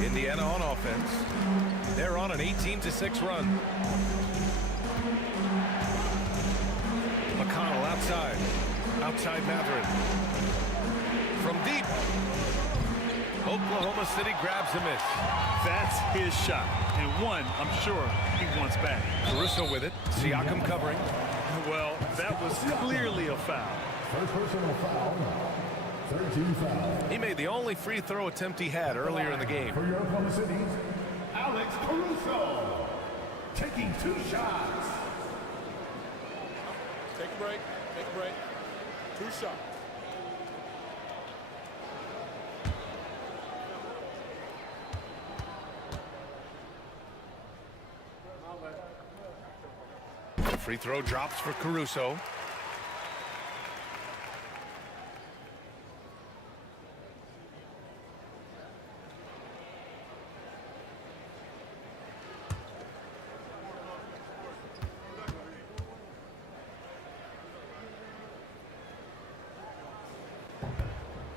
Indiana on offense. They're on an 18-6 run. McConnell outside. Outside Mathurin. From deep. Oklahoma City grabs a miss. That's his shot, and one I'm sure he wants back. Caruso with it. Siakam covering. Well, that was clearly a foul. First personal foul. 13 foul. He made the only free throw attempt he had earlier in the game. For your Oklahoma City, Alex Caruso. Taking 2 shots. Take a break. Take a break. 2 shots. Free throw drops for Caruso.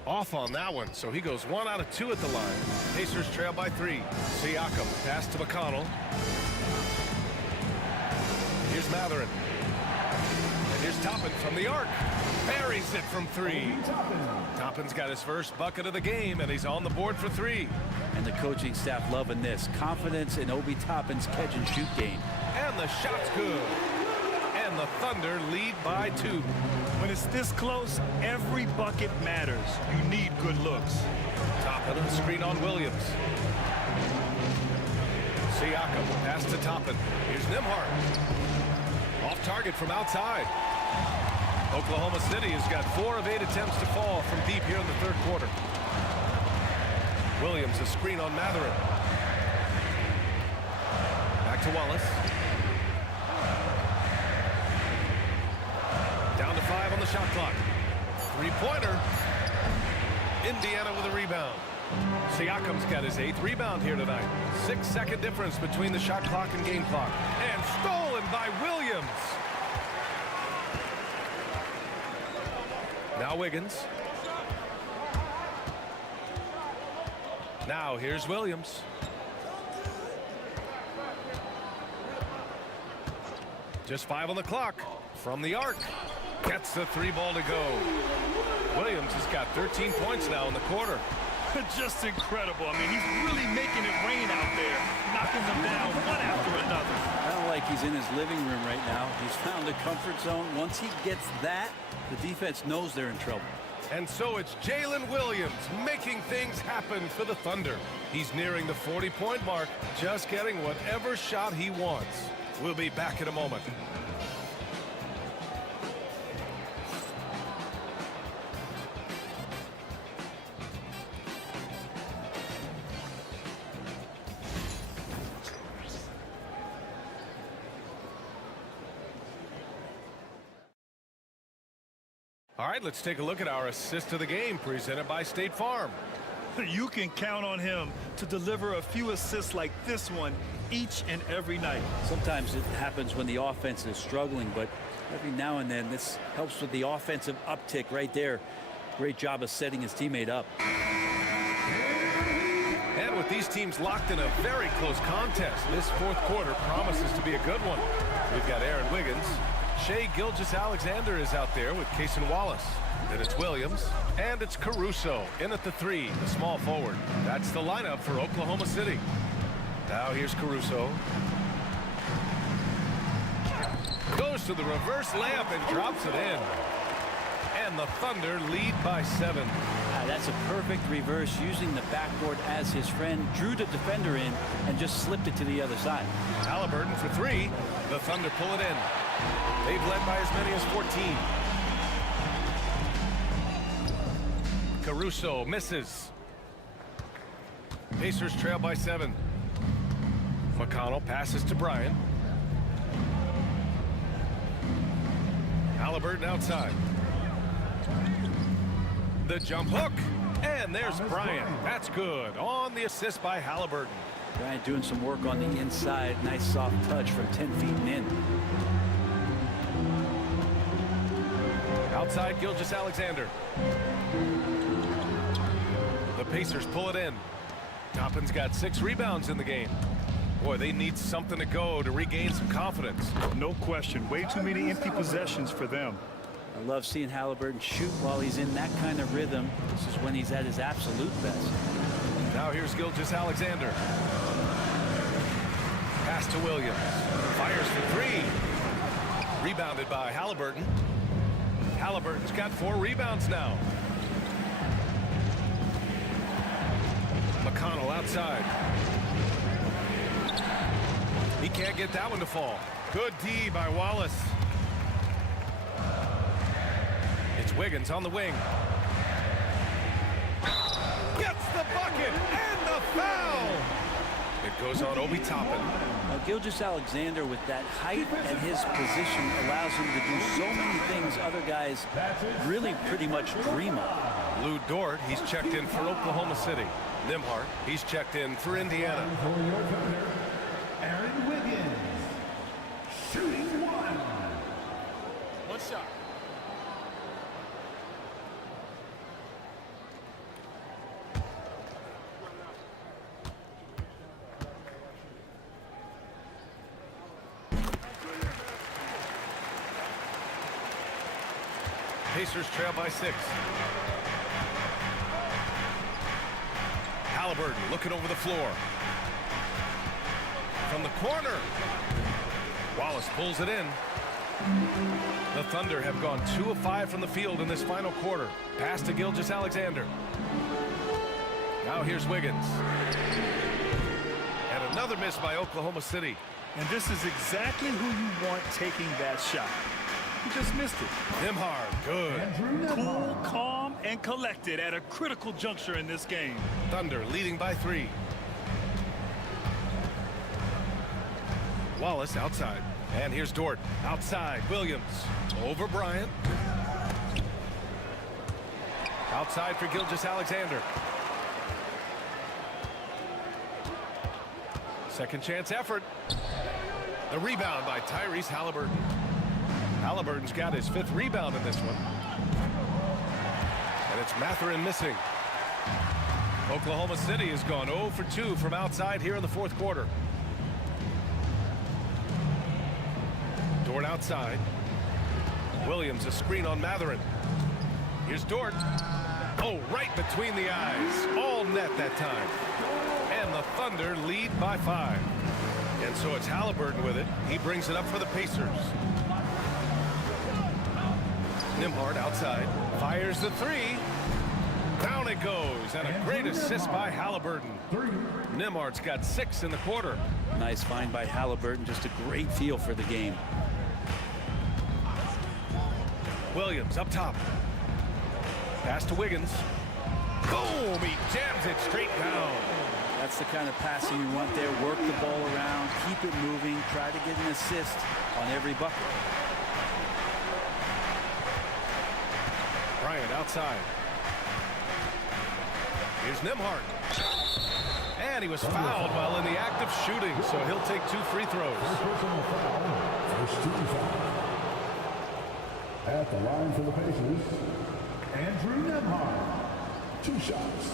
Off on that one, so he goes 1 out of 2 at the line. Pacers trail by 3. Siakam, pass to McConnell. Here's Mathurin. And here's Toppin from the arc. Buries it from 3. Toppin's got his first bucket of the game, and he's on the board for 3. And the coaching staff loving this. Confidence in Obi Toppin's catch and shoot game. And the shot's good. And the Thunder lead by 2. When it's this close, every bucket matters. You need good looks. Toppin on the screen on Williams. Siakam, pass to Toppin. Here's Nembhard. Off target from outside. Oklahoma City has got 4 of 8 attempts to fall from deep here in the 3rd quarter. Williams, a screen on Mathurin. Back to Wallace. Down to 5 on the shot clock. 3-pointer. Indiana with a rebound. Siakam's got his 8th rebound here tonight. 6-second difference between the shot clock and game clock. And stolen by Williams. Now Wiggins. Now here's Williams. Just 5 on the clock. From the arc. Gets the 3 ball to go. Williams has got 13 points now in the quarter. Just incredible. I mean, he's really making it rain out there, knocking them down one after another. Kind of like he's in his living room right now. He's found a comfort zone. Once he gets that, the defense knows they're in trouble. And so it's Jalen Williams making things happen for the Thunder. He's nearing the 40-point mark, just getting whatever shot he wants. We'll be back in a moment. All right, let's take a look at our assist of the game presented by State Farm. You can count on him to deliver a few assists like this one each and every night. Sometimes it happens when the offense is struggling, but every now and then this helps with the offensive uptick right there. Great job of setting his teammate up. And with these teams locked in a very close contest. This fourth quarter promises to be a good one. We've got Aaron Wiggins. Shai Gilgeous-Alexander is out there with Cason Wallace. Then it's Williams, and it's Caruso in at the 3, the small forward. That's the lineup for Oklahoma City. Now here's Caruso. Goes to the reverse layup and drops it in. And the Thunder lead by 7. That's a perfect reverse, using the backboard as his friend, drew the defender in, and just slipped it to the other side. Halliburton for 3. The Thunder pull it in. They've led by as many as 14. Caruso misses. Pacers trail by 7. McConnell passes to Bryant. Halliburton outside. The jump hook, and there's Bryant. That's good on the assist by Halliburton. Bryant doing some work on the inside. Nice soft touch from 10 feet and in. Outside Gilgeous-Alexander. The Pacers pull it in. Toppin's got 6 rebounds in the game. Boy, they need something to go to regain some confidence. No question. Way too many empty possessions for them. I love seeing Halliburton shoot while he's in that kind of rhythm. This is when he's at his absolute best. Now here's Gilgeous-Alexander. Pass to Williams. Fires for 3. Rebounded by Halliburton. Halliburton's got 4 rebounds now. McConnell outside. He can't get that one to fall. Good D by Wallace. It's Wiggins on the wing. Gets the bucket and the foul. It goes on Obi Toppin. Now, Gilgeous-Alexander, with that height and his position, allows him to do so many things other guys really pretty much dream of. Lou Dort, he's checked in for Oklahoma City. Nembhard, he's checked in for Indiana. For your Thunder, Aaron Wiggins. Shooting 1. One shot. Pacers trail by 6. Halliburton looking over the floor. From the corner. Wallace pulls it in. The Thunder have gone 2 of 5 from the field in this final quarter. Pass to Gilgeous-Alexander. Now here's Wiggins. And another miss by Oklahoma City. And this is exactly who you want taking that shot. He just missed it. Nembhard, good. Cool, calm, and collected at a critical juncture in this game. Thunder leading by 3. Wallace outside. And here's Dort. Outside, Williams. Over Bryant. Outside for Gilgeous-Alexander. Second chance effort. The rebound by Tyrese Halliburton. Halliburton's got his 5th rebound in this one. And it's Mathurin missing. Oklahoma City has gone 0 for 2 from outside here in the fourth quarter. Dort outside. Williams a screen on Mathurin. Here's Dort. Oh, right between the eyes. All net that time. And the Thunder lead by 5. And so it's Halliburton with it. He brings it up for the Pacers. Nembhard outside. Fires the 3. Down it goes. And a great assist by Halliburton. Nembhard's got 6 in the quarter. Nice find by Halliburton. Just a great feel for the game. Williams up top. Pass to Wiggins. Boom! He jams it straight down. That's the kind of passing you want there. Work the ball around, keep it moving, try to get an assist on every bucket. Bryant outside. Here's Nembhard. And he was fouled while in the act of shooting, so he'll take 2 free throws. Personal foul. First team foul. At the line for the Pacers, Andrew Nembhard. 2 shots.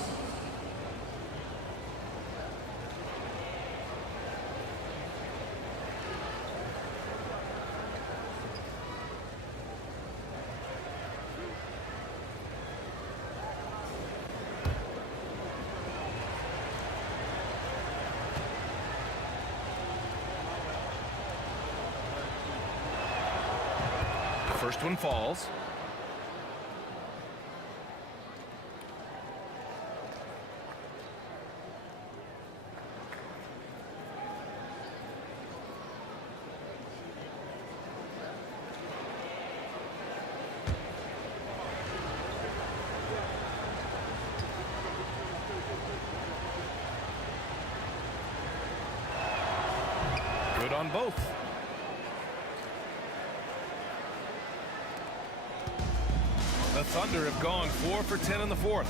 First one falls. Good on both. The Thunder have gone 4 for 10 in the fourth.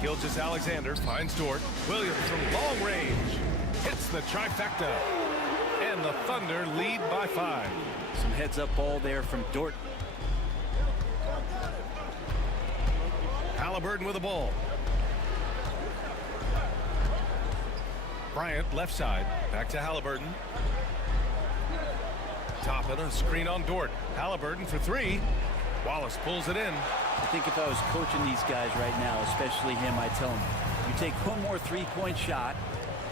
Gilgeous-Alexander finds Dort. Williams from long range hits the trifecta. And the Thunder lead by 5. Some heads-up ball there from Dort. Halliburton with the ball. Bryant left side. Back to Halliburton. Toppin, a screen on Dort. Halliburton for 3. Wallace pulls it in. I think if I was coaching these guys right now, especially him, I'd tell him, you take one more three-point shot,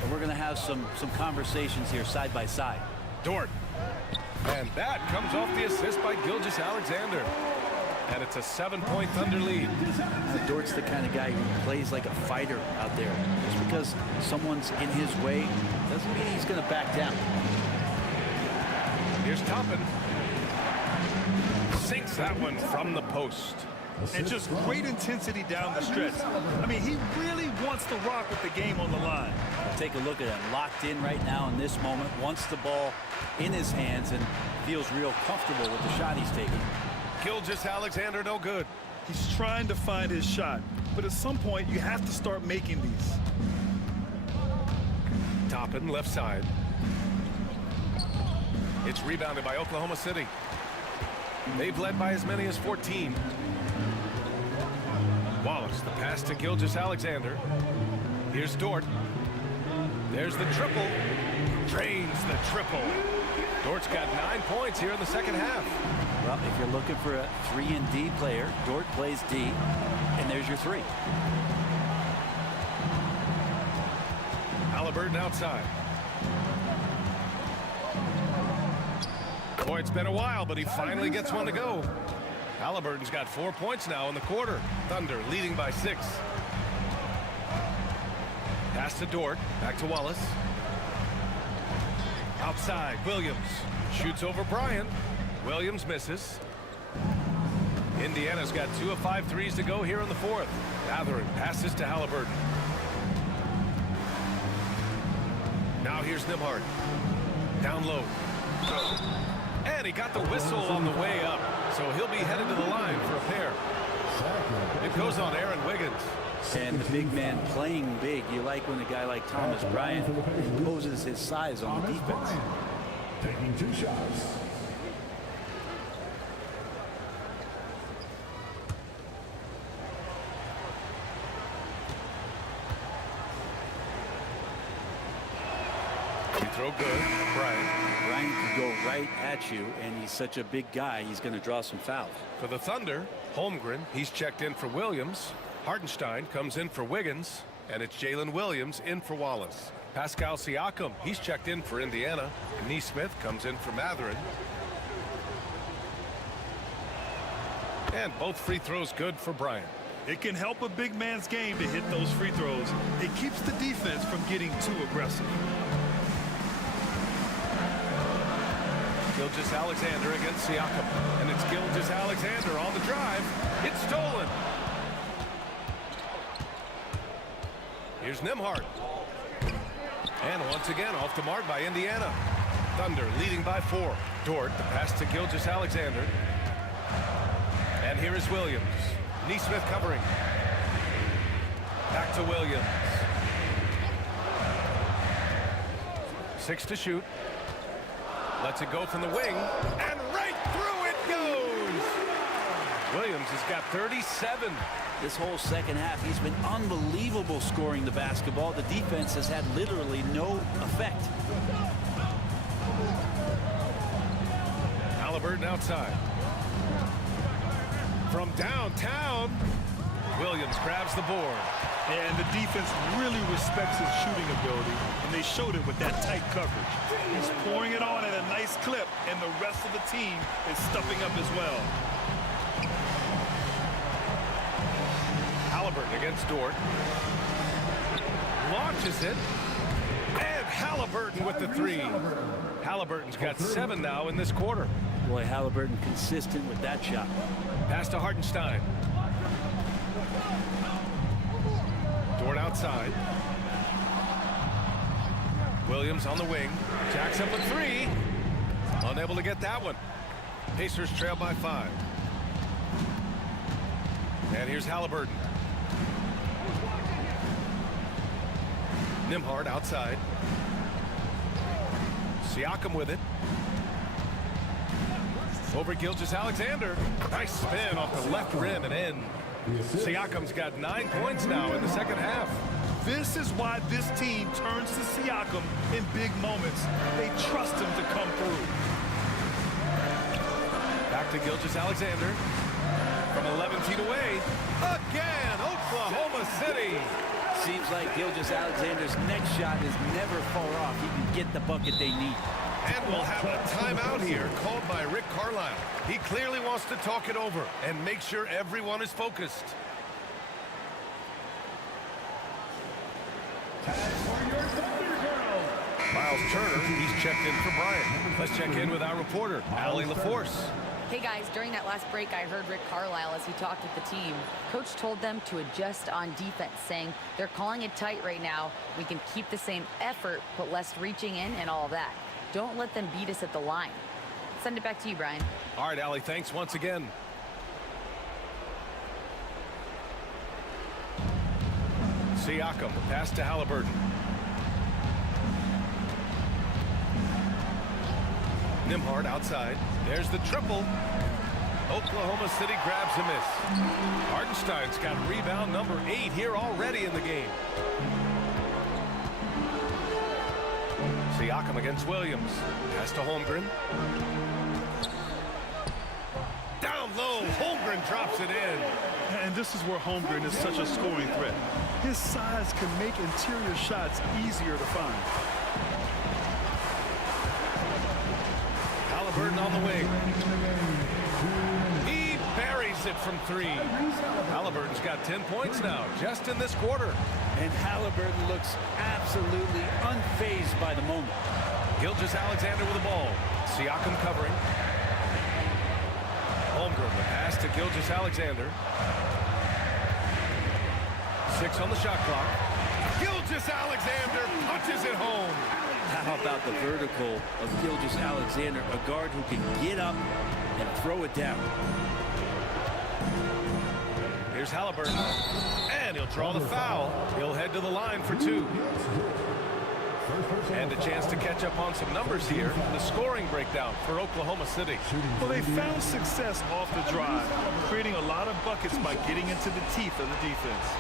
and we're going to have some conversations here side by side. Dort. And that comes off the assist by Gilgeous-Alexander. And it's a 7-point Thunder lead. Dort's the kind of guy who plays like a fighter out there. Just because someone's in his way doesn't mean he's going to back down. Here's Toppin. Sinks that one from the post. And just great intensity down the stretch. I mean, he really wants to rock with the game on the line. Take a look at him, locked in right now in this moment, wants the ball in his hands and feels real comfortable with the shot he's taking. Gilgeous-Alexander no good. He's trying to find his shot, but at some point you have to start making these. Toppin left side. It's rebounded by Oklahoma City. They've led by as many as 14. Wallace, the pass to Gilgeous-Alexander. Here's Dort. There's the triple. Drains the triple. Dort's got 9 points here in the second half. Well, if you're looking for a 3-and-D player, Dort plays D, and there's your 3. Halliburton outside. Boy, it's been a while, but he finally gets one to go. Halliburton's got 4 points now in the quarter. Thunder leading by 6. Pass to Dort. Back to Wallace. Outside, Williams. Shoots over Bryant. Williams misses. Indiana's got 2 of 5 threes to go here in the fourth. Mathurin passes to Halliburton. Now here's Nembhard. Down low. And he got the whistle on the way up. So he'll be headed to the line for a pair. It goes on Aaron Wiggins. And the big man playing big. You like when a guy like Thomas Bryant imposes his size on the defense. Taking 2 shots. Free throw good. Bryant. Bryant could go right at you, and he's such a big guy, he's going to draw some fouls. For the Thunder, Holmgren, he's checked in for Williams. Hartenstein comes in for Wiggins, and it's Jalen Williams in for Wallace. Pascal Siakam, he's checked in for Indiana. Nesmith comes in for Mathurin. And both free throws good for Bryant. It can help a big man's game to hit those free throws. It keeps the defense from getting too aggressive. Gilgeous-Alexander against Siakam. And it's Gilgeous-Alexander on the drive. It's stolen. Here's Nembhard. And once again off the mark by Indiana. Thunder leading by 4. Dort, the pass to Gilgeous-Alexander. And here is Williams. Nesmith covering. Back to Williams. 6 to shoot. Lets it go from the wing. And right through it goes! Williams has got 37. This whole second half, he's been unbelievable scoring the basketball. The defense has had literally no effect. Halliburton outside. From downtown, Williams grabs the board. And the defense really respects his shooting ability, and they showed it with that tight coverage. He's pouring it on at a nice clip, and the rest of the team is stepping up as well. Halliburton against Dort. Launches it. And Halliburton with the three. Halliburton's got 7 now in this quarter. Boy, Halliburton consistent with that shot. Pass to Hartenstein. Dort outside. Williams on the wing. Jacks up a 3. Unable to get that one. Pacers trail by 5. And here's Halliburton. Nembhard outside. Siakam with it. Over Gilgeous-Alexander. Nice spin off the left rim and in. Siakam's got 9 points now in the second half. This is why this team turns to Siakam in big moments. They trust him to come through. Back to Gilgeous-Alexander. From 11 feet away. Again, Oklahoma City. Seems like Gilgeous-Alexander's next shot is never far off. He can get the bucket they need. And we'll have a timeout here called by Rick Carlisle. He clearly wants to talk it over and make sure everyone is focused. Miles Turner, he's checked in for Bryant. Let's check in with our reporter, Allie LaForce. Hey guys, during that last break, I heard Rick Carlisle as he talked with the team. Coach told them to adjust on defense, saying they're calling it tight right now. We can keep the same effort, but less reaching in and all of that. Don't let them beat us at the line. Send it back to you, Brian. All right, Allie, thanks once again. Siakam, pass to Halliburton. Nembhard outside. There's the triple. Oklahoma City grabs a miss. Hartenstein's got rebound number 8 here already in the game. Siakam against Williams. Pass to Holmgren. Down low. Holmgren drops it in. And this is where Holmgren is such a scoring threat. His size can make interior shots easier to find. Halliburton on the wing. He buries it from 3. Halliburton's got 10 points now, just in this quarter. And Halliburton looks absolutely unfazed by the moment. Gilgeous-Alexander with the ball. Siakam covering. Holmgren, the pass to Gilgeous-Alexander. 6 on the shot clock. Gilgeous-Alexander punches it home. How about the vertical of Gilgeous-Alexander, a guard who can get up and throw it down. Here's Halliburton, and he'll draw the foul. He'll head to the line for 2. And a chance to catch up on some numbers here. The scoring breakdown for Oklahoma City. Well, they found success off the drive, creating a lot of buckets by getting into the teeth of the defense.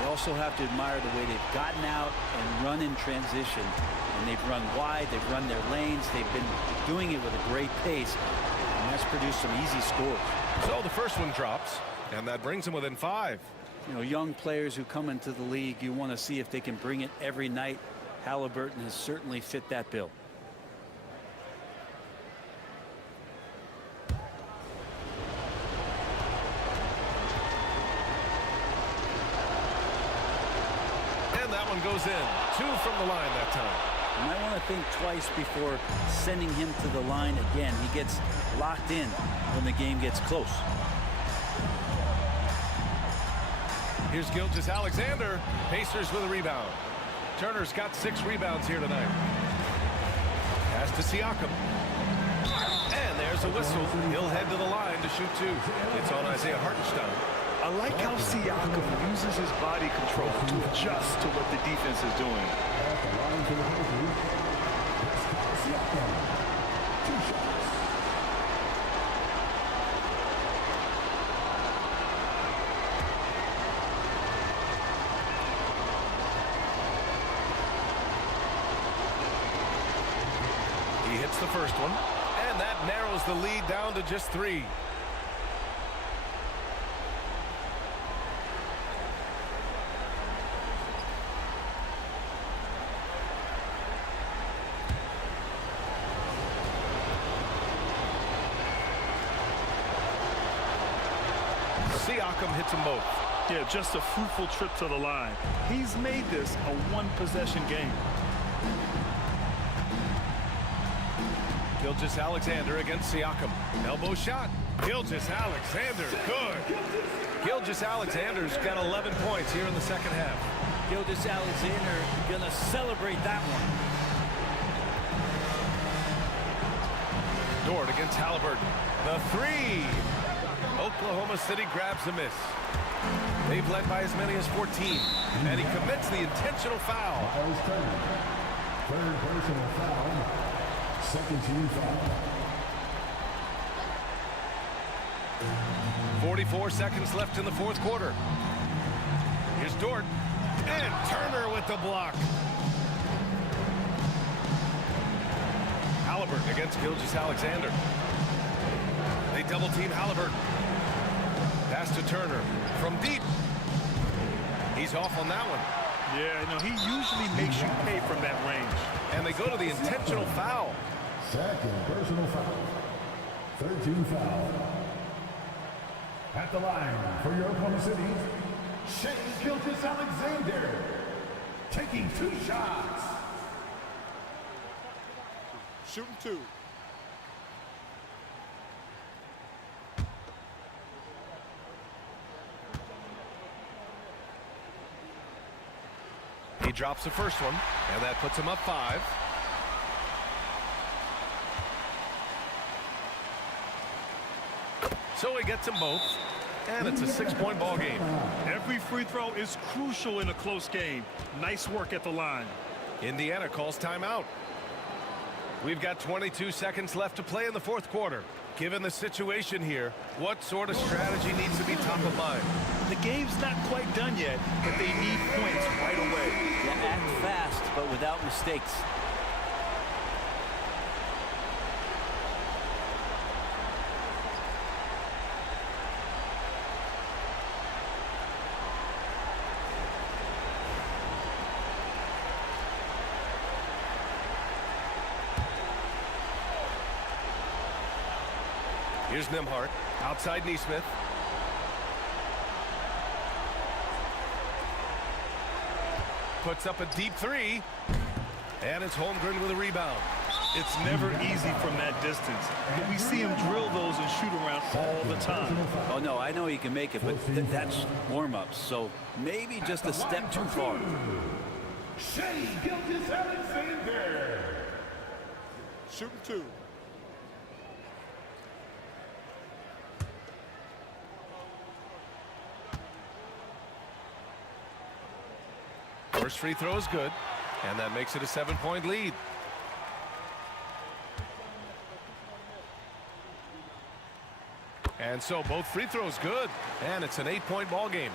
You also have to admire the way they've gotten out and run in transition. And they've run wide, they've run their lanes, they've been doing it with a great pace, and that's produced some easy scores. So the first one drops, and that brings them within 5. You know, young players who come into the league, you want to see if they can bring it every night. Halliburton has certainly fit that bill. And that one goes in. 2 from the line that time. You might want to think twice before sending him to the line again. He gets locked in when the game gets close. Here's Gilgeous-Alexander. Pacers with a rebound. Turner's got 6 rebounds here tonight. Pass to Siakam. And there's a whistle. He'll head to the line to shoot 2. It's on Isaiah Hartenstein. I like how Siakam uses his body control to adjust to what the defense is doing. He hits the first one, and that narrows the lead down to just 3. Siakam hits them both. Yeah, just a fruitful trip to the line. He's made this a one-possession game. Gilgeous-Alexander against Siakam. Elbow shot. Gilgeous-Alexander, good. Gilgeous-Alexander's got 11 points here in the second half. Gilgeous-Alexander gonna celebrate that one. Dort against Halliburton. The three. Oklahoma City grabs the miss. They've led by as many as 14. And he commits the intentional foul. Miles Turner. Third personal foul. Second team foul. 44 seconds left in the fourth quarter. Here's Dort. And Turner with the block. Halliburton against Gilgeous-Alexander. They double team Halliburton. Pass to Turner from deep. He's off on that one. Yeah, no, he usually makes you pay from that range. And they go to the intentional foul. Second personal foul. Third team foul. At the line for your Oklahoma City, Shai Gilgeous-Alexander taking 2 shots. Shooting 2. He drops the first one, and that puts him up 5. So he gets them both, and it's a 6-point ball game. Every free throw is crucial in a close game. Nice work at the line. Indiana calls timeout. We've got 22 seconds left to play in the fourth quarter. Given the situation here, what sort of strategy needs to be top of mind? The game's not quite done yet, but they need points right away. Yeah, act fast, but without mistakes. Here's Nembhard, outside Nesmith. Puts up a deep 3, and it's Holmgren with a rebound. It's never easy from that distance, but we see him drill those and shoot around all the time. Oh, no, I know he can make it, but that's warm-ups, so maybe just a step too far. Shai Gilgeous-Alexander. Shooting 2. First free throw is good, and that makes it a 7-point lead. And so both free throws good, and it's an 8-point ball game.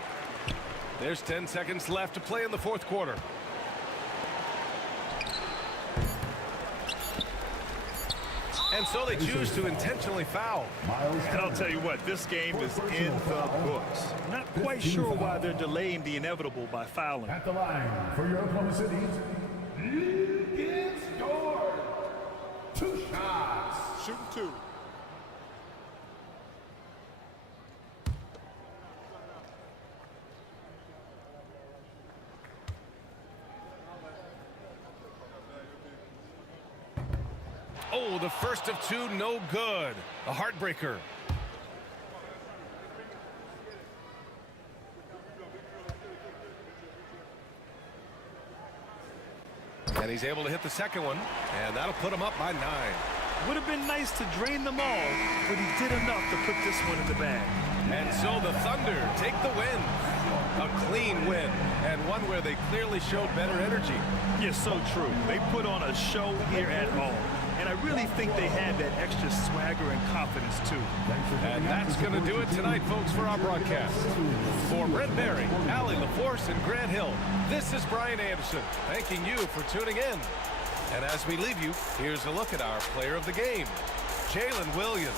There's 10 seconds left to play in the fourth quarter. And so they choose to intentionally foul. And I'll tell you what, this game is in the books. Not quite sure why they're delaying the inevitable by fouling. At the line for your Oklahoma City, Luguentz Dort. 2 shots. Shooting 2. Oh, the first of 2, no good. A heartbreaker. And he's able to hit the second one, and that'll put him up by 9. Would have been nice to drain them all, but he did enough to put this one in the bag. And so the Thunder take the win. A clean win, and one where they clearly showed better energy. Yes, so true. They put on a show here at home. And I really think they had that extra swagger and confidence, too. And that's going to do it tonight, folks, for our broadcast. For Brent Barry, Allie LaForce, and Grant Hill, this is Brian Anderson, thanking you for tuning in. And as we leave you, here's a look at our player of the game, Jalen Williams.